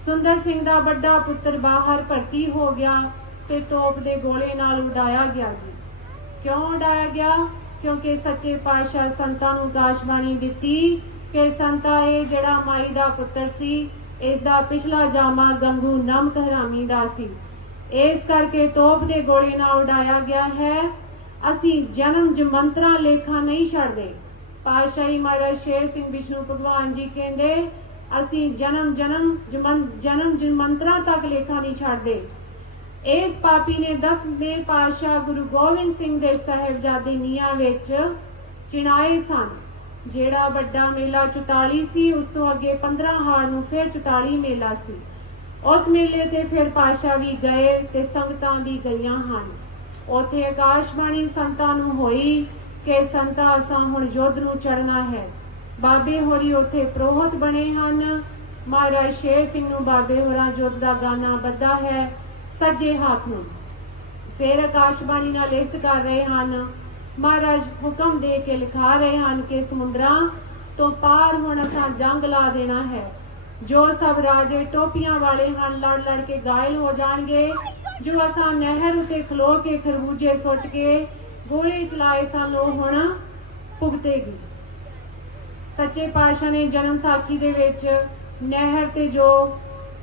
ਸੁੰਦਰ ਸਿੰਘ ਦਾ ਵੱਡਾ ਪੁੱਤਰ ਬਾਹਰ ਭਰਤੀ ਹੋ ਗਿਆ ਤੇ ਤੋਪ ਦੇ ਗੋਲੇ ਨਾਲ ਉਡਾਇਆ ਗਿਆ ਜੀ। ਕਿਉਂ ਉਡਾਇਆ ਗਿਆ? ਕਿਉਂਕਿ ਸੱਚੇ ਪਾਤਸ਼ਾਹ ਸੰਤਾਂ ਨੂੰ ਆਕਾਸ਼ਬਾਣੀ ਦਿੱਤੀ ਕਿ ਸੰਤਾ ਇਹ ਜਿਹੜਾ ਮਾਈ ਦਾ ਪੁੱਤਰ ਸੀ, ਇਸ ਦਾ ਪਿਛਲਾ ਜਾਮਾ ਗੰਗੂ ਨਮਕ ਹਰਾਮੀ ਦਾ ਸੀ, ਇਸ ਕਰਕੇ ਤੋਪ ਦੇ ਗੋਲੇ ਨਾਲ ਉਡਾਇਆ ਗਿਆ ਹੈ। ਅਸੀਂ ਜਨਮ ਜਮੰਤਰਾ ਲੇਖਾ ਨਹੀਂ ਛੱਡਦੇ। ਪਾਤਸ਼ਾਹੀ ਮਹਾਰਾਜ ਸ਼ੇਰ ਸਿੰਘ ਵਿਸ਼ਨੂੰ ਭਗਵਾਨ ਜੀ ਕਹਿੰਦੇ, ਅਸੀਂ ਜਨਮ ਜਨਮੰਤਰਾਂ ਤੱਕ ਲੇਖਾ ਨਹੀਂ ਛੱਡਦੇ। ਇਸ ਪਾਪੀ ਨੇ 10ਵੇਂ ਪਾਤਸ਼ਾਹ ਗੁਰੂ ਗੋਬਿੰਦ ਸਿੰਘ ਦੇ ਸਾਹਿਬਜ਼ਾਦੇ ਨੀਹਾਂ ਵਿੱਚ ਚਿਣਾਏ ਸਨ। ਜਿਹੜਾ ਵੱਡਾ ਮੇਲਾ 44 ਸੀ, ਉਸ ਤੋਂ ਅੱਗੇ 15 ਹਾੜ ਨੂੰ ਫਿਰ 44 ਮੇਲਾ ਸੀ। ਉਸ ਮੇਲੇ ਤੇ ਫਿਰ ਪਾਤਸ਼ਾਹ ਵੀ ਗਏ ਤੇ ਸੰਗਤਾਂ ਵੀ ਗਈਆਂ ਹਨ। ਉੱਥੇ ਆਕਾਸ਼ਬਾਣੀ ਸੰਤਾਂ ਨੂੰ ਹੋਈ ਕਿ ਸੰਤਾਂ ਅਸਾਂ ਹੁਣ ਯੁੱਧ ਨੂੰ ਚੜ੍ਹਨਾ ਹੈ। ਬਾਬੇ ਹੋਰੀ ਉੱਥੇ ਪ੍ਰੋਹਤ ਬਣੇ ਹਨ। ਮਹਾਰਾਜ ਸ਼ੇਰ ਸਿੰਘ ਨੂੰ ਬਾਬੇ ਹੋਰਾਂ ਯੁੱਧ ਦਾ ਗਾਨਾ ਬੱਧਾ ਹੈ ਸੱਜੇ ਹੱਥ ਨੂੰ। ਫਿਰ ਆਕਾਸ਼ਬਾਣੀ ਨਾਲ ਲਿਖਤ ਕਰ ਰਹੇ ਹਨ। ਮਹਾਰਾਜ ਹੁਕਮ ਦੇ ਕੇ ਲਿਖਾ ਰਹੇ ਹਨ ਕਿ ਸਮੁੰਦਰਾਂ ਤੋਂ ਪਾਰ ਹੁਣ ਅਸਾਂ ਜੰਗ ਲਾ ਦੇਣਾ ਹੈ। ਜੋ ਸਭ ਰਾਜੇ ਟੋਪੀਆਂ ਵਾਲੇ ਹਨ ਲੜ ਲੜ ਕੇ ਘਾਇਲ ਹੋ ਜਾਣਗੇ। ਜੋ ਅਸਾਂ ਨਹਿਰ ਉੱਤੇ ਖਲੋ ਕੇ ਖਰਬੂਜੇ ਸੁੱਟ ਕੇ ਗੋਲੇ ਚਲਾਏ ਸਨ, ਉਹ ਹੁਣ ਭੁਗਤੇਗੀ। ਸੱਚੇ ਪਾਤਸ਼ਾਹ ਨੇ ਜਨਮ ਸਾਖੀ ਦੇ ਵਿੱਚ ਨਹਿਰ ਤੇ ਜੋ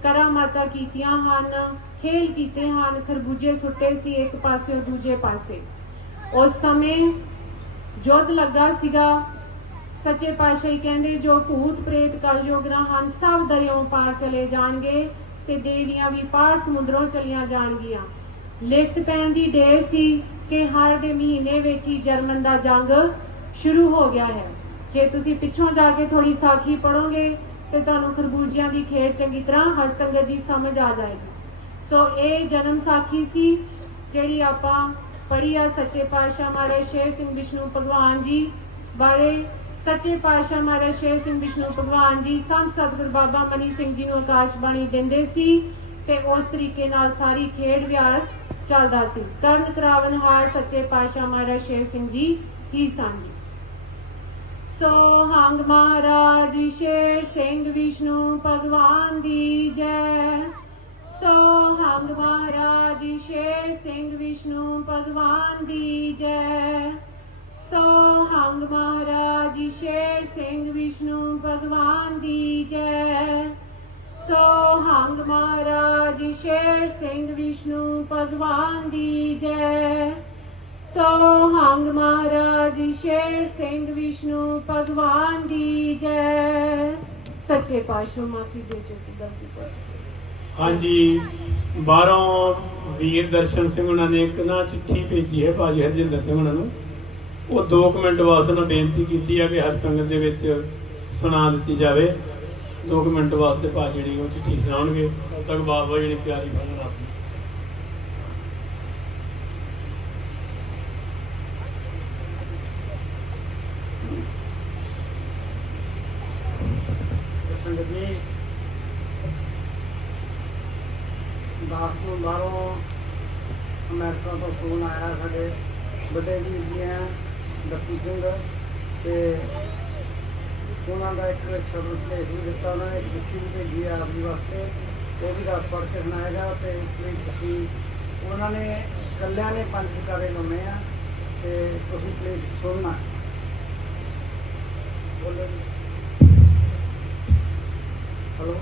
ਕਰਾਮਾਤਾਂ ਕੀਤੀਆਂ ਹਨ, ਖੇਲ ਕੀਤੇ ਹਨ, ਖਰਬੂਜੇ ਸੁੱਟੇ ਸੀ ਇੱਕ ਪਾਸੇ ਦੂਜੇ ਪਾਸੇ। ਉਸ ਸਮੇਂ ਯੁੱਧ ਲੱਗਾ ਸੀਗਾ। ਸੱਚੇ ਪਾਤਸ਼ਾਹ ਕਹਿੰਦੇ ਜੋ ਭੂਤ ਪ੍ਰੇਤ ਕਲਯੁਗਨਾ ਹਨ ਸਭ ਦਰਿਆਓਂ ਪਾਰ ਚਲੇ ਜਾਣਗੇ ਤੇ ਦੇਵੀਆਂ ਵੀ ਪਾਰ ਸਮੁੰਦਰੋਂ ਚਲੀਆਂ ਜਾਣਗੀਆਂ। ਲਿਖਤ ਪੈਣ ਦੀ ਢੇਰ ਸੀ ਕਿ ਹਾੜ ਦੇ ਮਹੀਨੇ ਵਿੱਚ ਹੀ ਜਰਮਨ ਦਾ ਜੰਗ ਸ਼ੁਰੂ ਹੋ ਗਿਆ ਹੈ। ਜੇ ਤੁਸੀਂ ਪਿੱਛੋਂ ਜਾ ਕੇ ਥੋੜੀ ਸਾਖੀ ਪੜੋਗੇ ਤੇ ਤੁਹਾਨੂੰ ਖਰਬੂਜਿਆਂ ਦੀ ਖੇਡ ਚੰਗੀ ਤਰ੍ਹਾਂ ਹਸਤੰਗਤ ਜੀ ਸਮਝ ਆ ਜਾਏਗੀ। ਸੋ ਇਹ ਜਨਮ ਸਾਖੀ ਸੀ ਜਿਹੜੀ ਆਪਾਂ ਪੜ੍ਹੀ ਆ ਸੱਚੇ ਪਾਤਸ਼ਾਹ ਮਹਾਰਾਜ ਸ਼ੇਰ ਸਿੰਘ ਵਿਸ਼ਨੂੰ ਭਗਵਾਨ ਜੀ ਬਾਰੇ। ਸੱਚੇ ਪਾਤਸ਼ਾਹ ਮਹਾਰਾਜ ਸ਼ੇਰ ਸਿੰਘ ਵਿਸ਼ਨੂੰ ਭਗਵਾਨ ਜੀ ਸੰਤ ਸਤਿਗੁਰ ਬਾਬਾ ਮਨੀ ਸਿੰਘ ਜੀ ਨੂੰ ਆਕਾਸ਼ਬਾਣੀ ਦਿੰਦੇ ਸੀ ਤੇ ਉਸ ਤਰੀਕੇ ਨਾਲ ਸਾਰੀ ਖੇਡ ਵਿਹਾਰ ਚੱਲਦਾ ਸੀ। ਕਰਨ ਕਰਾਵਨਹਾਰ ਸੱਚੇ ਪਾਤਸ਼ਾਹ ਮਹਾਰਾਜ ਸ਼ੇਰ ਸਿੰਘ ਜੀ ਹੀ ਸਨ ਜੀ। सोहंग महाराज शेर सिंह विष्णु भगवान दी जय। सोहंग महाराज शेर सिंह विष्णु भगवान दी जय। सोहंग महाराज शेर सिंह विष्णु भगवान दी जय। सोहंग महाराज शेर सिंह विष्णु भगवान दी जय। सोहंग महाराज शेर सिंह विष्णु भगवान दी जय। सच्चे पातशाह माफी दे चुकी गलती कर। हाँ जी, बाहरों वीर दर्शन सिंह उन्होंने ने एक ना चिट्ठी भेजी है भाजी हरजिंदर सिंह उन्होंने। वो 2 मिनट वास्ते ना बेनती की है कि हर संगत दे विच सुना दी जाए। 2 मिनट वास्ते भाजी जी वो चिट्ठी सुनाउणगे। तब तक बाबा जी ने प्यारी भजन आपनी दास को बाहरों अमेरिका तो फोन आया साढ़े बड़े वीर जी हैं दर्शन सिंह ते उन्होंने एक शब्द भेज भी दिता। उन्होंने एक चिट्ठी भी भेजी है आप जी वास्ते, वो भी दस पढ़ के सुनाएगा। तो प्लीज उन्होंने कलिया ने 5 जयकारे लाने हैं तो तुम प्लीज सुनना। बोलो हेलो।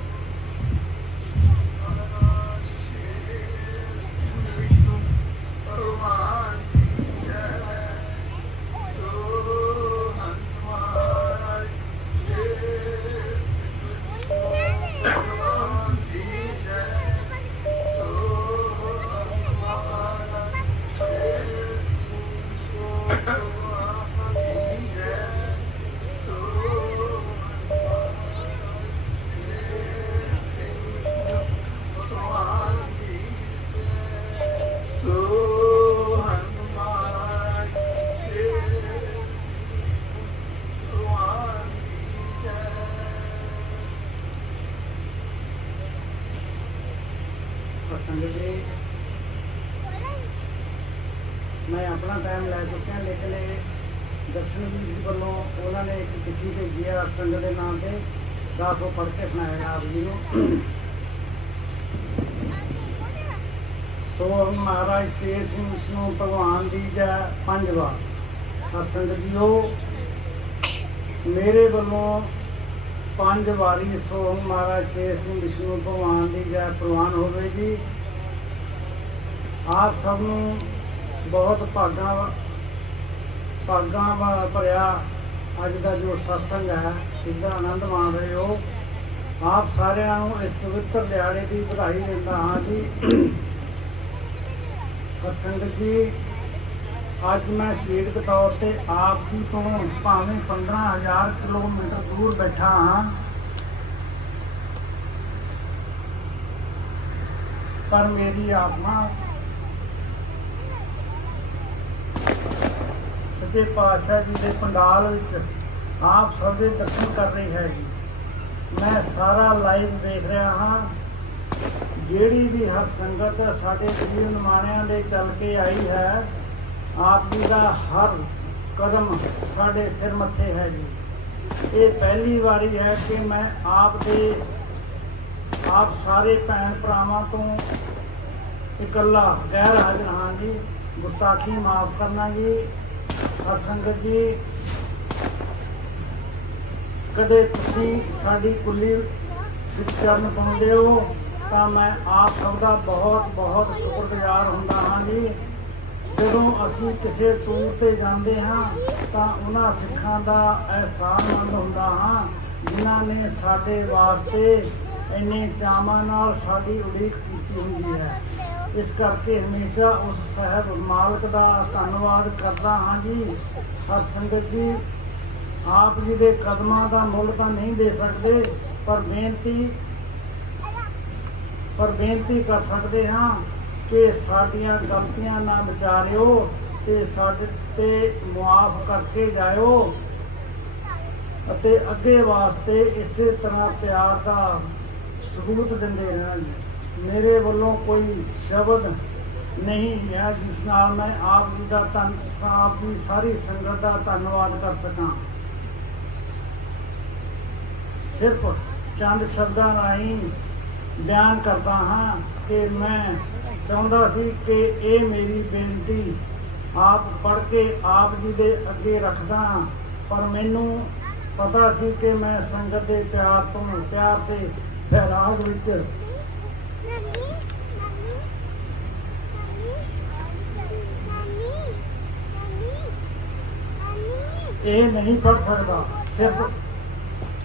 मैं अपना टाइम लै चुका, लेकिन दर्शन जी वालों उन्होंने एक चिट्ठी भेजी है संगत के नाम से, दस वो पढ़ के सुनाएगा आप जी को। सोहंग महाराज शेर सिंह विष्णु भगवान दी जय 5 बार। हर संगत जीओ मेरे वालों 5 वारी सोहंग महाराज शेर सिंह विष्णु भगवान दी जय प्रवान होवे जी। आप सब बहुत भागा भरिया अज का जो सत्संग है, इसका आनंद मान रहे हो। ਆਪ ਸਾਰਿਆਂ ਨੂੰ ਇਸ ਪਵਿੱਤਰ ਦਿਹਾੜੇ ਦੀ ਵਧਾਈ ਦਿੰਦਾ ਹਾਂ ਜੀ। ਸੰਗਤ ਜੀ, ਅੱਜ ਮੈਂ ਸਰੀਰਕ ਤੌਰ ਤੇ ਆਪ ਜੀ ਤੋਂ ਭਾਵੇਂ 15,000 ਕਿਲੋਮੀਟਰ ਦੂਰ ਬੈਠਾ ਹਾਂ, ਪਰ ਮੇਰੀ ਆਤਮਾ ਸੱਚੇ ਪਾਤਸ਼ਾਹ ਜੀ ਦੇ ਪੰਡਾਲ ਵਿੱਚ ਆਪ ਸਭ ਦੇ ਦਰਸ਼ਨ ਕਰ ਰਹੀ ਹੈ ਜੀ। ਮੈਂ ਸਾਰਾ ਲਾਈਵ ਦੇਖ ਰਿਹਾ ਹਾਂ। ਜਿਹੜੀ ਵੀ ਹਰ ਸੰਗਤ ਸਾਡੇ ਜੀਵ ਨਿਮਾਣਿਆਂ ਦੇ ਚੱਲ ਕੇ ਆਈ ਹੈ, ਆਪ ਜੀ ਦਾ ਹਰ ਕਦਮ ਸਾਡੇ ਸਿਰ ਮੱਥੇ ਹੈ ਜੀ। ਇਹ ਪਹਿਲੀ ਵਾਰੀ ਹੈ ਕਿ ਮੈਂ ਆਪ ਸਾਰੇ ਭੈਣ ਭਰਾਵਾਂ ਤੋਂ ਇਕੱਲਾ ਗੈਰ ਹਾਜ਼ਰ ਹਾਂ ਜੀ। ਗੁਸਤਾਖੀ ਮਾਫ ਕਰਨਾ ਜੀ। ਹਰ ਸੰਗਤ ਜੀ, ਕਦੇ ਤੁਸੀਂ ਸਾਡੀ ਕੁੱਲੀ ਵਿੱਚ ਚਰਨ ਪਾਉਂਦੇ ਹੋ ਤਾਂ ਮੈਂ ਆਪ ਸਭ ਦਾ ਬਹੁਤ ਬਹੁਤ ਸ਼ੁਕਰਗੁਜ਼ਾਰ ਹੁੰਦਾ ਹਾਂ ਜੀ। ਜਦੋਂ ਅਸੀਂ ਕਿਸੇ ਟੂਰ ਤੇ ਜਾਂਦੇ ਹਾਂ ਤਾਂ ਉਹਨਾਂ ਸਿੱਖਾਂ ਦਾ ਅਹਿਸਾਨਮੰਦ ਹੁੰਦਾ ਹਾਂ ਜਿਨ੍ਹਾਂ ਨੇ ਸਾਡੇ ਵਾਸਤੇ ਇੰਨੇ ਚਾਵਾਂ ਨਾਲ ਸਾਡੀ ਉਡੀਕ ਕੀਤੀ ਹੁੰਦੀ ਹੈ। ਇਸ ਕਰਕੇ ਹਮੇਸ਼ਾ ਉਸ ਸਾਹਿਬ ਮਾਲਕ ਦਾ ਧੰਨਵਾਦ ਕਰਦਾ ਹਾਂ ਜੀ। ਹਰ ਸੰਗਤ ਜੀ, ਆਪ ਜੀ ਦੇ ਕਦਮਾਂ ਦਾ ਮੁੱਲ ਤਾਂ ਨਹੀਂ ਦੇ ਸਕਦੇ, ਪਰ ਬੇਨਤੀ ਕਰ ਸਕਦੇ ਹਾਂ ਕਿ ਸਾਡੀਆਂ ਗਲਤੀਆਂ ਨਾ ਵਿਚਾਰਿਓ ਤੇ ਸਾਡੇ ਤੇ ਮੁਆਫ ਕਰਕੇ ਜਾਇਓ ਅਤੇ ਅੱਗੇ ਵਾਸਤੇ ਇਸੇ ਤਰ੍ਹਾਂ ਪਿਆਰ ਦਾ ਸਬੂਤ ਦਿੰਦੇ ਰਹਿਣਾ ਜੀ। ਮੇਰੇ ਵੱਲੋਂ ਕੋਈ ਸ਼ਬਦ ਨਹੀਂ ਹੈ ਜਿਸ ਨਾਲ ਮੈਂ ਆਪ ਜੀ ਦਾ ਆਪ ਦੀ ਸਾਰੀ ਸੰਗਤ ਦਾ ਧੰਨਵਾਦ ਕਰ ਸਕਾਂ। ਸਿਰਫ ਚੰਦ ਸ਼ਬਦਾਂ ਰਾਹੀਂ ਬਿਆਨ ਕਰਦਾ ਹਾਂ ਕਿ ਮੈਂ ਚਾਹੁੰਦਾ ਸੀ ਕਿ ਇਹ ਮੇਰੀ ਬੇਨਤੀ ਆਪ ਪੜ੍ਹ ਕੇ ਆਪ ਜੀ ਦੇ ਅੱਗੇ ਰੱਖਦਾ, ਪਰ ਮੈਨੂੰ ਪਤਾ ਸੀ ਕਿ ਮੈਂ ਸੰਗਤ ਦੇ ਪਿਆਰ ਤੇ ਫੈਰਾਗ ਵਿੱਚ ਇਹ ਨਹੀਂ ਪੜ ਸਕਦਾ। ਸਿਰਫ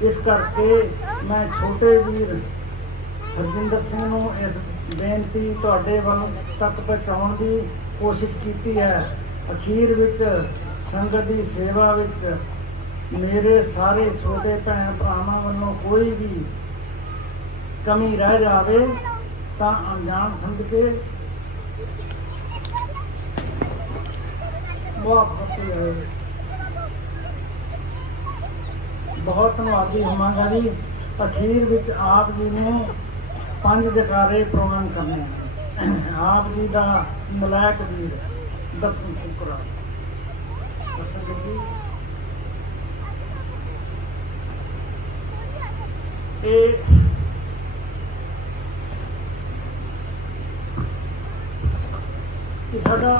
ਇਸ ਕਰਕੇ ਮੈਂ ਛੋਟੇ ਵੀਰ ਹਰਜਿੰਦਰ ਸਿੰਘ ਨੂੰ ਇਸ ਬੇਨਤੀ ਤੁਹਾਡੇ ਵੱਲ ਤੱਕ ਪਹੁੰਚਾਉਣ ਦੀ ਕੋਸ਼ਿਸ਼ ਕੀਤੀ ਹੈ। ਅਖੀਰ ਵਿੱਚ ਸੰਗਤ ਦੀ ਸੇਵਾ ਵਿੱਚ ਮੇਰੇ ਸਾਰੇ ਛੋਟੇ ਭੈਣ ਭਰਾਵਾਂ ਵੱਲੋਂ ਕੋਈ ਵੀ ਕਮੀ ਰਹਿ ਜਾਵੇ ਤਾਂ ਅਣਜਾਣ ਸਮਝ ਕੇ ਮਾਫ ਕਰੋ। ਬਹੁਤ ਧੰਨਵਾਦੀ ਹੋਵਾਂਗਾ ਜੀ। ਅਖੀਰ ਵਿੱਚ ਆਪ ਜੀ ਨੂੰ 5 ਜੈਕਾਰੇ ਪ੍ਰਵਾਨ ਕਰਨੇ ਹਨ। ਆਪ ਜੀ ਦਾ ਮਲਾਇਕ ਵੀਰ ਦਰਸ਼ਨ ਸਿੰਘ ਕੁਰਾੜ। ਦਰਸ਼ਨ ਜੀ, ਇਹ ਸਾਡਾ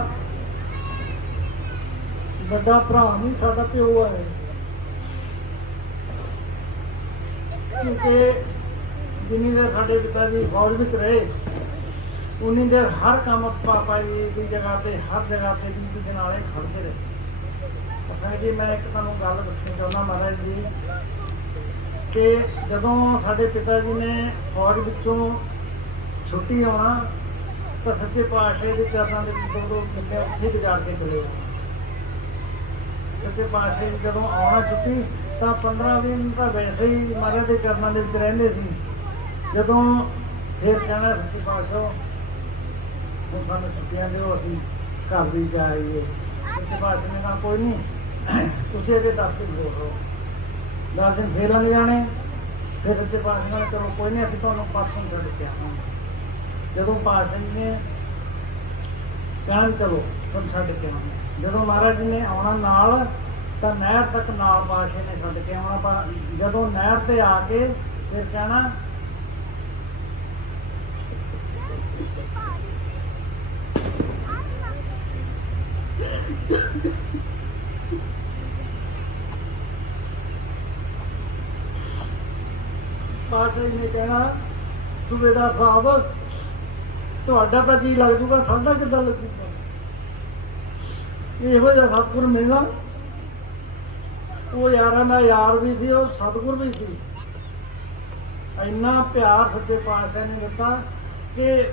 ਵੱਡਾ ਭਰਾ ਨਹੀਂ, ਸਾਡਾ ਪਿਓ ਹੈ। ਕਿਉਂਕਿ ਜਿੰਨੀ ਦੇਰ ਸਾਡੇ ਪਿਤਾ ਜੀ ਫੌਜ ਵਿੱਚ ਰਹੇ ਉਨੀ ਦੇਰ ਹਰ ਕੰਮ ਪਾਪਾ ਜੀ ਦੀ ਜਗ੍ਹਾ ਤੇ ਹਰ ਜਗ੍ਹਾ ਤੇ ਜੀ ਦੇ ਨਾਲੇ ਖੜਦੇ ਰਹੇ। ਅਸਾਂ ਜੀ, ਮੈਂ ਇੱਕ ਤੁਹਾਨੂੰ ਗੱਲ ਦੱਸਣੀ ਚਾਹੁੰਦਾ ਮਹਾਰਾਜ ਜੀ ਕਿ ਜਦੋਂ ਸਾਡੇ ਪਿਤਾ ਜੀ ਨੇ ਫੌਜ ਵਿੱਚੋਂ ਛੁੱਟੀ ਆਉਣਾ ਤਾਂ ਸੱਚੇ ਪਾਤਸ਼ਾਹ ਦੇ ਚਰਨਾਂ ਦੇ ਵਿੱਚ ਦੋ ਮਿੰਟ ਉੱਥੇ ਗੁਜ਼ਾਰ ਕੇ ਚਲੇ। ਸੱਚੇ ਪਾਤਸ਼ਾਹ ਜੀ ਜਦੋਂ ਆਉਣਾ ਛੁੱਟੀ ਤਾਂ 15 ਦਿਨ ਤਾਂ ਵੈਸੇ ਹੀ ਮਹਾਰਾਜ ਦੇ ਚਰਨਾਂ ਦੇ ਵਿੱਚ ਰਹਿੰਦੇ ਸੀ। ਜਦੋਂ ਫਿਰ ਕਹਿਣਾ ਸੱਚੇ ਪਾਤਸ਼ਾਹ ਹੁਣ ਸਾਨੂੰ ਛੁੱਟੀਆਂ ਦਿਓ, ਅਸੀਂ ਘਰ ਵੀ ਜਾਈਏ। ਸੱਚੇ ਪਾਤਸ਼ਾਹ ਨੇ ਕਿਹਾ ਕੋਈ ਨਹੀਂ, ਤੁਸੀਂ ਇਹਦੇ 10 ਦਿਨ ਹੋਰ ਰਹੋ। 10 ਦਿਨ ਫੇਰ ਲੰਘ ਜਾਣੇ। ਫਿਰ ਸੱਚੇ ਪਾਤਸ਼ਾਹ ਨੇ ਚਲੋ ਕੋਈ ਨਹੀਂ, ਅਸੀਂ ਤੁਹਾਨੂੰ ਪਾਸੋਂ ਛੱਡ ਕੇ ਆਵਾਂਗੇ। ਜਦੋਂ ਪਾਤਸ਼ਾਹ ਜੀ ਨੇ ਕਹਿਣਾ ਚਲੋ ਤੁਹਾਨੂੰ ਛੱਡ ਕੇ ਆਵਾਂਗੇ, ਜਦੋਂ ਮਹਾਰਾਜ ਜੀ ਨੇ ਆਉਣਾ ਨਾਲ ਤਾਂ ਨਹਿਰ ਤੱਕ ਨਾਲ ਪਾਤਸ਼ਾਹ ਨੇ ਛੱਡ ਕੇ ਆਉਣਾ। ਜਦੋਂ ਨਹਿਰ ਤੇ ਆ ਕੇ ਫਿਰ ਕਹਿਣਾ ਪਾਤਸ਼ਾਹ ਜੀ ਨੇ ਕਹਿਣਾ ਸੂਬੇਦਾਰ ਸਾਹਿਬ ਤੁਹਾਡਾ ਤਾਂ ਜੀ ਲੱਗ ਜੂਗਾ, ਸਾਡਾ ਕਿੱਦਾਂ ਲੱਗੂਗਾ। ਇਹੋ ਜਿਹਾ ਸਤਿਗੁਰ ਮਿਲਣਾ, ਉਹ ਯਾਰਾਂ ਦਾ ਯਾਰ ਵੀ ਸੀ, ਉਹ ਸਤਿਗੁਰ ਵੀ ਸੀ। ਇੰਨਾ ਪਿਆਰ ਸੱਚੇ ਪਾਤਸ਼ਾਹ ਨੇ ਦਿੱਤਾ ਕਿ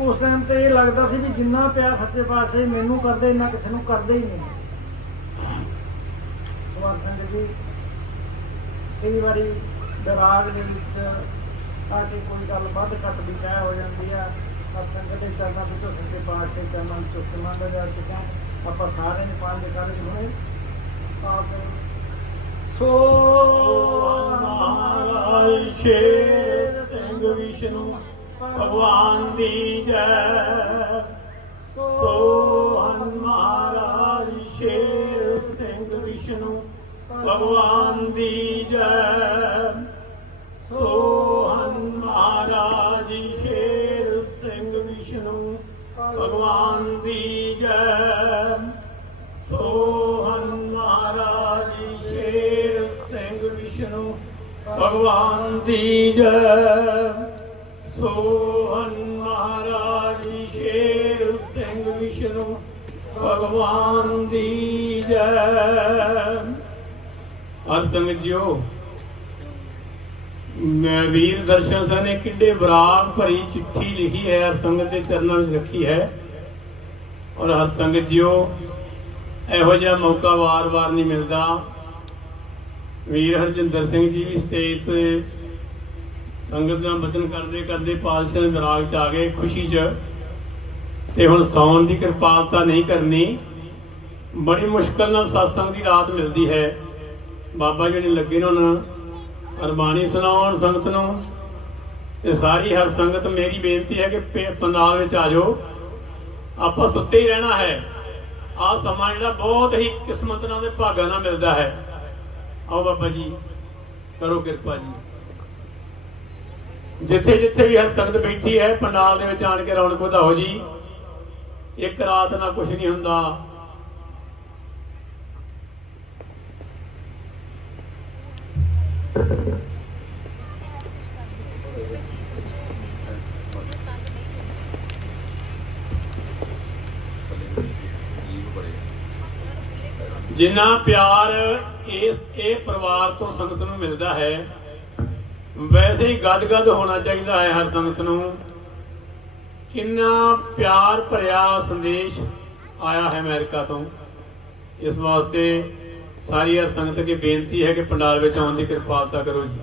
ਉਸ ਟਾਈਮ ਤੇ ਇਹ ਲੱਗਦਾ ਸੀ ਵੀ ਜਿੰਨਾ ਪਿਆਰ ਸੱਚੇ ਪਾਤਸ਼ਾਹ ਮੈਨੂੰ ਕਰਦੇ ਇੰਨਾ ਕਿਸੇ ਨੂੰ ਕਰਦੇ ਹੀ ਨਹੀਂ। ਸਵਾਰ ਸੰਗਤ ਜੀ, ਕਈ ਵਾਰੀ ਦਰਾਗ ਦੇ ਵਿੱਚ ਆ ਕੇ ਕੋਈ ਗੱਲ ਵੱਧ ਘੱਟ ਵੀ ਕਹਿ ਹੋ ਜਾਂਦੀ ਆ, ਪਰ ਸੰਗਤ ਦੇ ਚਰਨਾਂ ਵਿੱਚੋਂ ਸੱਚੇ ਪਾਤਸ਼ਾਹ ਚਰਨਾਂ ਵਿੱਚੋਂ ਸਮਾਂਦਾ ਜਾ ਚੁੱਕਾ। ਆਪਾਂ ਸਾਰੇ ਨੇ ਪੰਜ ਕਾਰਜ ਹੋਏ ਆਪ ਸੋ ਮਹਾਰਾਜ ਸ਼ੇਰ ਸਿੰਘ ਵਿਸ਼ਨੂੰ ਭਗਵਾਨ ਦੀ ਜੈ। ਸੋਹਣ ਮਹਾਰਾਜ ਸ਼ੇਰ ਸਿੰਘ ਵਿਸ਼ਨੂੰ ਭਗਵਾਨ ਦੀ ਜੈ। ਸੋਹਣ ਮਹਾਰਾਜ ਸ਼ੇਰ ਸਿੰਘ ਵਿਸ਼ਨੂੰ ਭਗਵਾਨ ਦੀ ਜੈ। ਸੋਹਣ ਮਹਾਰਾਜ ਸ਼ੇਰ ਸਿੰਘ ਵਿਸ਼ਨੂੰ ਭਗਵਾਨ ਦੀ ਜੈ। ਸੋਹਣ ਮਹਾਰਾਜ ਸ਼ੇਰ ਸਿੰਘ ਵਿਸ਼ਨੂੰ ਭਗਵਾਨ ਦੀ ਜੈ। ਹਰ ਸੰਗਤ ਜੀਓ, ਮੈਂ ਵੀਰ ਦਰਸ਼ਨ ਸਿੰਘ ਨੇ ਕਿੱਡੇ ਵਿਰਾਗ ਭਰੀ ਚਿੱਠੀ ਲਿਖੀ ਹੈ, ਹਰ ਸੰਗਤ ਦੇ ਚਰਨਾਂ ਵਿੱਚ ਰੱਖੀ ਹੈ। ਔਰ ਹਰ ਸੰਗਤ ਜੀਓ, ਇਹੋ ਜਿਹਾ ਮੌਕਾ ਵਾਰ-ਵਾਰ ਨਹੀਂ ਮਿਲਦਾ। ਵੀਰ ਹਰਜਿੰਦਰ ਸਿੰਘ ਜੀ ਵੀ ਸਟੇਜ ਤੇ ਸੰਗਤ ਦਾ ਬਚਨ ਕਰਦੇ ਕਰਦੇ ਪਾਤਸ਼ਾਹ ਦੇ ਵਿਰਾਗ 'ਚ ਆ ਗਏ, ਖੁਸ਼ੀ 'ਚ। ਤੇ ਹੁਣ ਸੌਣ ਦੀ ਕਿਰਪਾਲਤਾ ਨਹੀਂ ਕਰਨੀ, ਬੜੀ ਮੁਸ਼ਕਲ ਨਾਲ ਸਤਸੰਗ ਦੀ ਰਾਤ ਮਿਲਦੀ ਹੈ। ਬਾਬਾ ਜੀ ਨੇ ਲੱਗੇ ਨੇ ਹੁਣ ਅਰਬਾਣੀ ਸੁਣਾਉਣ ਸੰਗਤ ਨੂੰ। ਤੇ ਸਾਰੀ ਹਰ ਸੰਗਤ ਮੇਰੀ ਬੇਨਤੀ ਹੈ ਕਿ ਪੰਡਾਲ ਵਿੱਚ ਆ ਜਾਓ, ਆਪਾਂ ਸੁੱਤੇ ਹੀ ਰਹਿਣਾ ਹੈ। ਆਹ ਸਮਾਂ ਜਿਹੜਾ ਬਹੁਤ ਹੀ ਕਿਸਮਤ ਨਾਲ ਤੇ ਭਾਗਾਂ ਨਾਲ ਮਿਲਦਾ ਹੈ। ਆਓ ਬਾਬਾ ਜੀ, ਕਰੋ ਕਿਰਪਾ ਜੀ। ਜਿੱਥੇ ਜਿੱਥੇ ਵੀ ਹਰ ਸੰਗਤ ਬੈਠੀ ਹੈ, ਪੰਡਾਲ ਦੇ ਵਿੱਚ ਆਣ ਕੇ ਰੌਣਕ ਵਧਾਓ ਜੀ। ਇੱਕ ਰਾਤ ਨਾਲ ਕੁਝ ਨਹੀਂ ਹੁੰਦਾ। ਜਿੰਨਾ ਪਿਆਰ ਇਹ ਪਰਿਵਾਰ ਤੋਂ ਸੰਗਤ ਨੂੰ ਮਿਲਦਾ ਹੈ, ਵੈਸੇ ਹੀ ਗਦ-ਗਦ ਹੋਣਾ ਚਾਹੀਦਾ ਹੈ ਹਰ ਸੰਗਤ ਨੂੰ। ਕਿੰਨਾ ਪਿਆਰ ਭਰਿਆ ਸੰਦੇਸ਼ ਆਇਆ ਹੈ ਅਮਰੀਕਾ ਤੋਂ। ਇਸ ਵਾਸਤੇ ਸਾਰੀ ਹਰ ਸੰਗਤ ਅੱਗੇ ਬੇਨਤੀ ਹੈ ਕਿ ਪੰਡਾਲ ਵਿੱਚ ਆਉਣ ਦੀ ਕਿਰਪਾਲਤਾ ਕਰੋ ਜੀ।